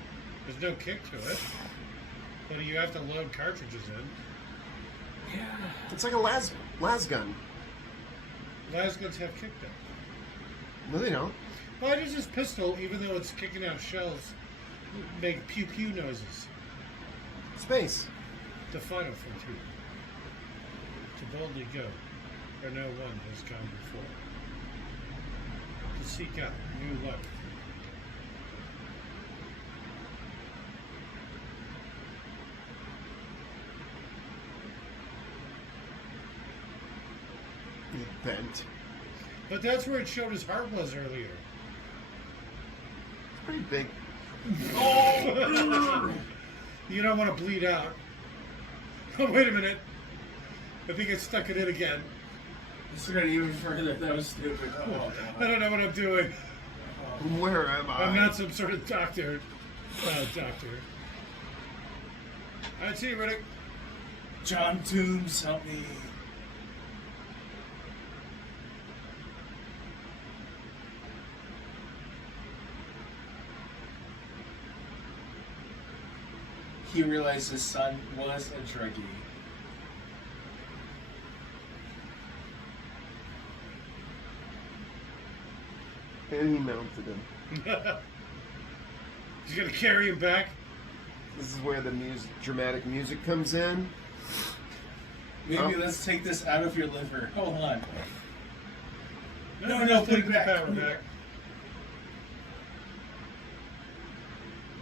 There's no kick to it. But you have to load cartridges in. Yeah. It's like a las gun. Las guns have kick though. No, they don't. Why does this pistol, even though it's kicking out shells, make pew pew noises? Space. The final frontier. To boldly go where no one has gone before. To seek out new life. It bent. But that's where it showed his heart was earlier. It's pretty big. Oh! You don't want to bleed out. Oh, wait a minute. I think I stuck it in again. This is going even further. That was stupid. Oh, I don't know what I'm doing. Where am I? I'm not some sort of doctor. Doctor. All right, see you, Riddick. John Toombs, help me. He realized his son was a druggie. And he mounted him. He's gonna carry him back. This is where the dramatic music comes in. Maybe let's take this out of your liver. Hold on. No, put take it the back. power back.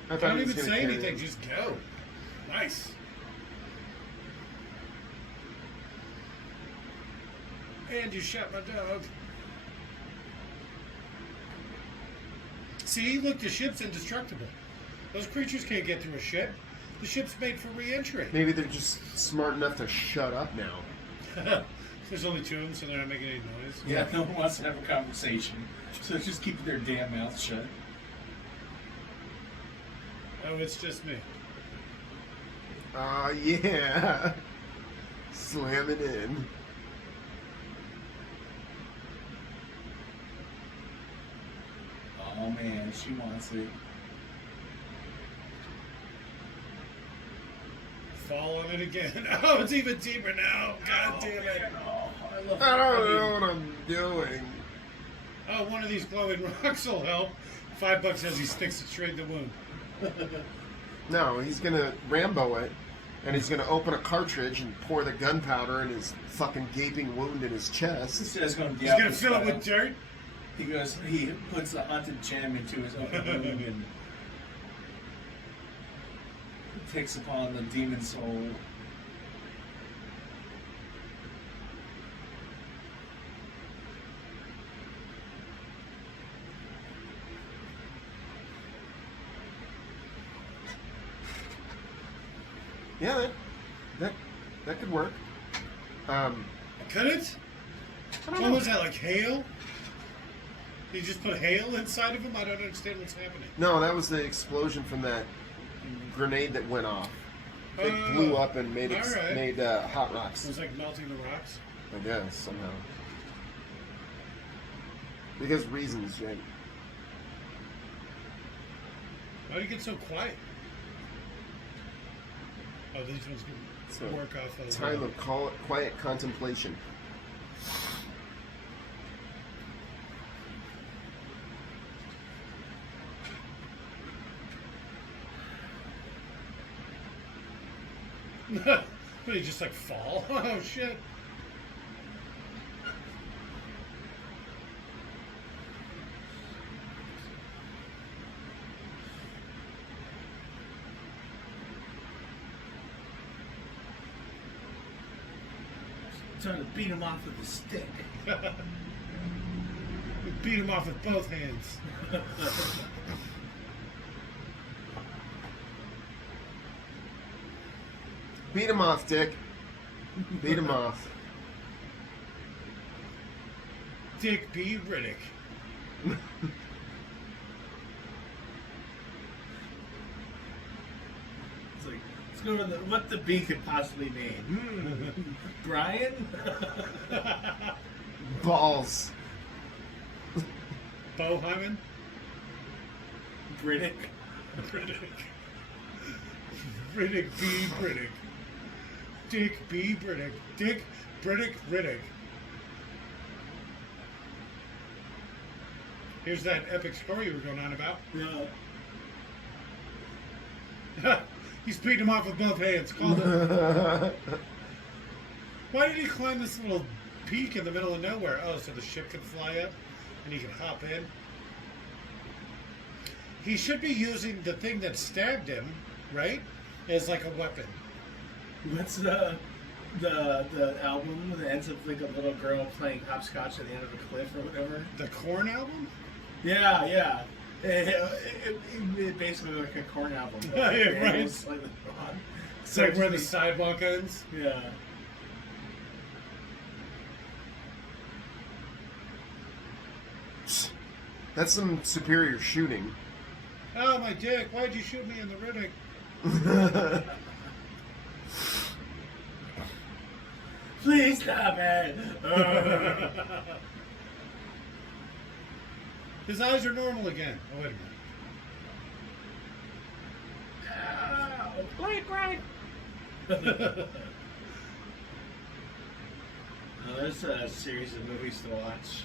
I I thought don't he was even gonna say carry anything. him. Just go. Nice. And you shot my dog. See, look, the ship's indestructible. Those creatures can't get through a ship. The ship's made for re-entry. Maybe they're just smart enough to shut up now. There's only two of them, so they're not making any noise. Yeah, no one wants to have a conversation. So just keep their damn mouths shut. Oh, it's just me. Yeah. Slam it in. Oh man, she wants it. Fall on it again. Oh, it's even deeper now. God damn it. Oh, I love I don't know what I'm doing. Oh, one of these glowing rocks will help. $5 as he sticks it straight in the wound. No, he's gonna Rambo it, and he's gonna open a cartridge and pour the gunpowder in his fucking gaping wound in his chest. This guy's gonna He's gonna fill it with dirt. He puts the haunted gem into his own room and takes upon the demon soul. Yeah, that could work. Could it? What was that, like hail? You just put hail inside of him? I don't understand what's happening. No, that was the explosion from that grenade that went off. It blew up and made alright. made hot It rocks. was like melting the rocks. I guess somehow. Because reasons, Jake. Why do you get so quiet? Oh, these ones So, can work off of Time of quiet contemplation. What, did he just like fall? Oh shit. Trying to beat him off with a stick. We beat him off with both hands. Beat him off, Dick. Beat him off. Dick B. Riddick. It's like, let's go to what the B could possibly mean. Brian? Balls. Bo Hyman? Riddick? Riddick. Riddick B. Riddick. Dick B. Riddick. Dick Riddick Riddick. Here's that epic story you were going on about. Yeah. He's beating him off with both hands. Called it. Why did he climb this little peak in the middle of nowhere? Oh, so the ship can fly up and he can hop in. He should be using the thing that stabbed him, right, as like a weapon. What's the album that ends up like a little girl playing hopscotch at the end of a cliff or whatever? The Korn album? Yeah, yeah. It basically like a Korn album. Yeah, right. It's like, It's like where the sidewalk ends. Yeah. That's some superior shooting. Oh, my dick. Why'd you shoot me in the Riddick? Please stop it! His eyes are normal again. Oh, wait a minute. Play it right! There's a series of movies to watch.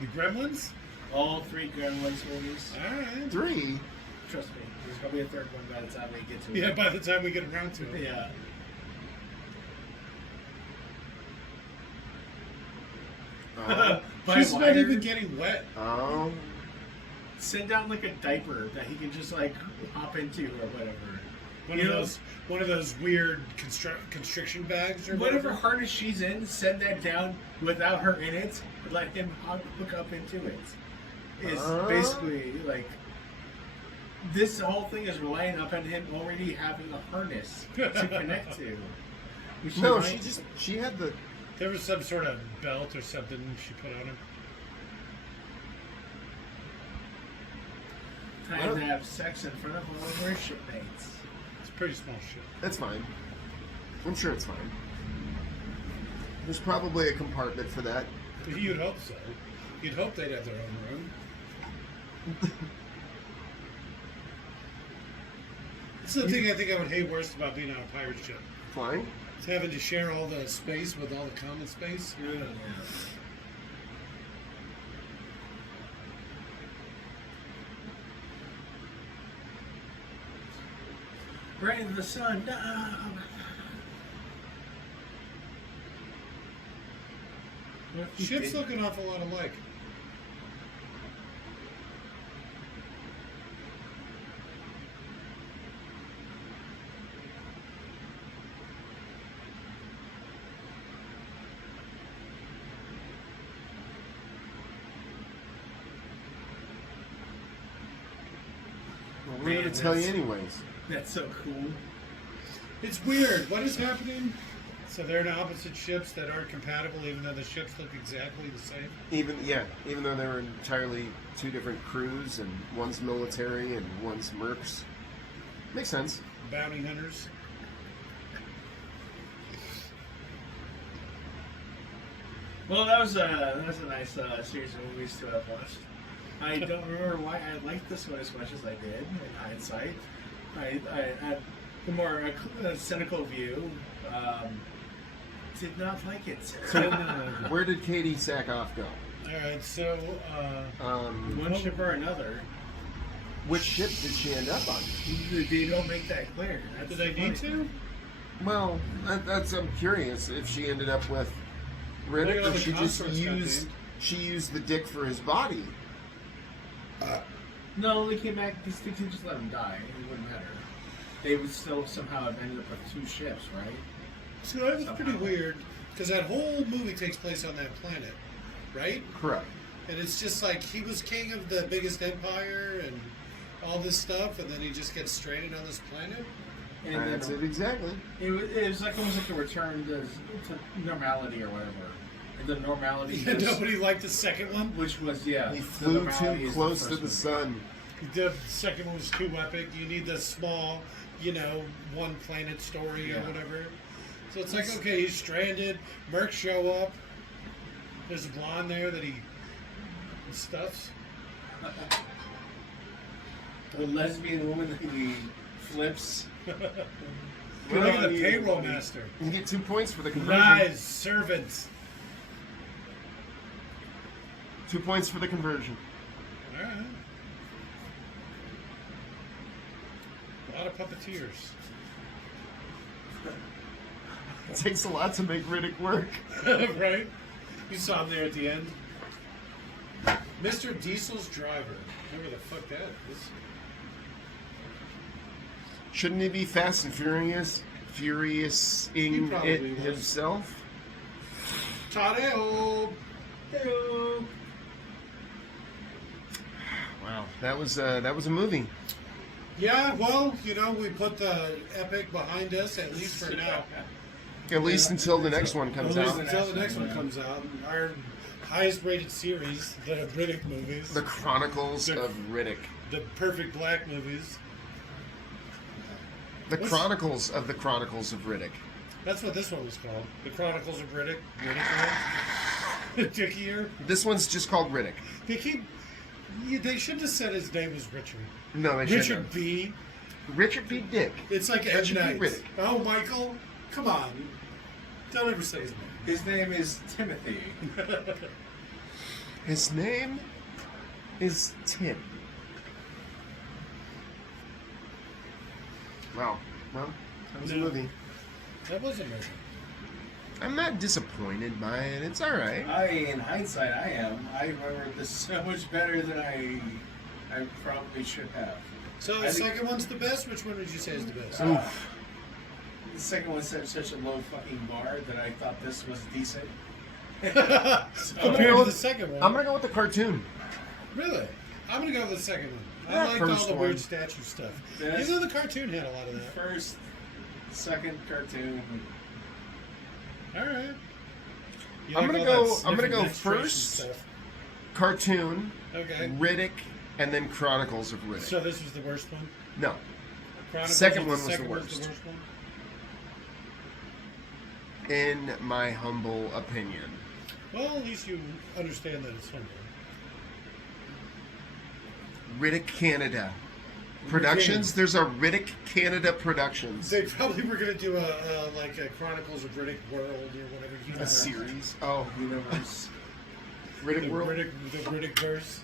The Gremlins? All 3 Gremlins movies. Alright. 3. Trust me, there's gonna be a 3rd one by the time we get to it. Yeah, by the time we get around to it. Yeah. She's not wire. even getting wet. Oh. Send down like a diaper that he can just like hop into or whatever. One of those weird constriction bags or Whatever whatever. harness she's in, send that down without her in it. Let him hook up into it. Is basically like this whole thing is relying upon him already having a harness to connect to. No, she had the. There was some sort of belt or something she put on him. Time to have sex in front of all of her shipmates. It's pretty small shit. That's fine. I'm sure it's fine. There's probably a compartment for that. You'd hope so. You'd hope they'd have their own room. This is the thing I think I would hate worst about being on a pirate ship. Flying? It's having to share all the space with all the common space. Yeah. Right in the sun. No. Ships look an awful lot alike. going to tell you anyways. That's so cool. It's weird. What is happening? So they're in opposite ships that aren't compatible, even though the ships look exactly the same. Even though they were entirely two different crews, and one's military and one's mercs. Makes sense. Bounty hunters. Well, that was a nice series of movies to have watched. I don't remember why I liked this one as much as I did in hindsight. I had the more cynical view. Did not like it. So, where did Katie Sackhoff go? All right, so One ship or another. Which ship did she end up on? They don't make that clear. That's do they need to? Well, I'm curious if she ended up with Look Riddick, at all or the she just conscripts used the dick for his body. No, they came back. They just let him die. It wouldn't matter. They would still somehow have ended up with 2 ships, right? So that was pretty weird, because that whole movie takes place on that planet, right? Correct. And it's just like he was king of the biggest empire and all this stuff, and then he just gets stranded on this planet. And then That's it exactly. It was like almost like a return to normality or whatever. And the normality Yeah, was, nobody liked the second one. which was He the flew normality too is close the to first the movie. sun. The second one was too epic. You need the small, one planet story or Yeah. whatever. So it's like, okay, he's stranded. Mercs show up. There's a blonde there that he stuffs. The lesbian woman who he flips. Look at the payroll master. You get 2 points for the conversion. Rise, servants. 2 points for the conversion. All right. A lot of puppeteers. It takes a lot to make Riddick work. Right? You saw him there at the end. Mr. Diesel's driver. Whoever the fuck that is. Shouldn't he be Fast and He Furious-ing probably it was. himself? Tadeo! Wow, that was a movie. Yeah, well, we put the epic behind us, at least for now. At least until the next one comes At least out. until the next one comes out. Our highest rated series, the Riddick movies. The Chronicles The- of Riddick. The Perfect Black movies. The What's- Chronicles of Riddick. That's what this one was called. The Chronicles of Riddick. Riddick. Dickier. This one's just called Riddick. They should have said his name was Richard. No, they Richard shouldn't. B. Richard B. Dick. It's like Ed Richard B. Knight. Riddick. Oh, Michael, come on! Don't ever say his name. His name is Timothy. His name is Tim. Wow. Well, that was a No. movie. That wasn't it. I'm not disappointed by it. It's all right. In hindsight, I am. I remember this so much better than I probably should have. So I the think- second one's the best. Which one would you say is the best? Oof. The second one set such a low fucking bar that I thought this was decent. Compared to the second one. I'm gonna go with the cartoon. Really? I'm gonna go with the second one. I That liked all first the one. weird statue stuff. That's- Even though the cartoon had a lot of that. First, second cartoon. All right. You I'm like gonna all go- that I'm gonna sniffing go menstruation first. stuff. Cartoon, Okay. Riddick, and then Chronicles of Riddick. So this was the worst one. No. Chronicles Second of one was the second worst. one? In my humble opinion. Well, at least you understand that it's humble. Riddick Canada Productions. There's a Riddick Canada Productions. They probably were gonna do a Chronicles of Riddick World or whatever. A series. Oh, Universe. Riddick The World. Riddick verse.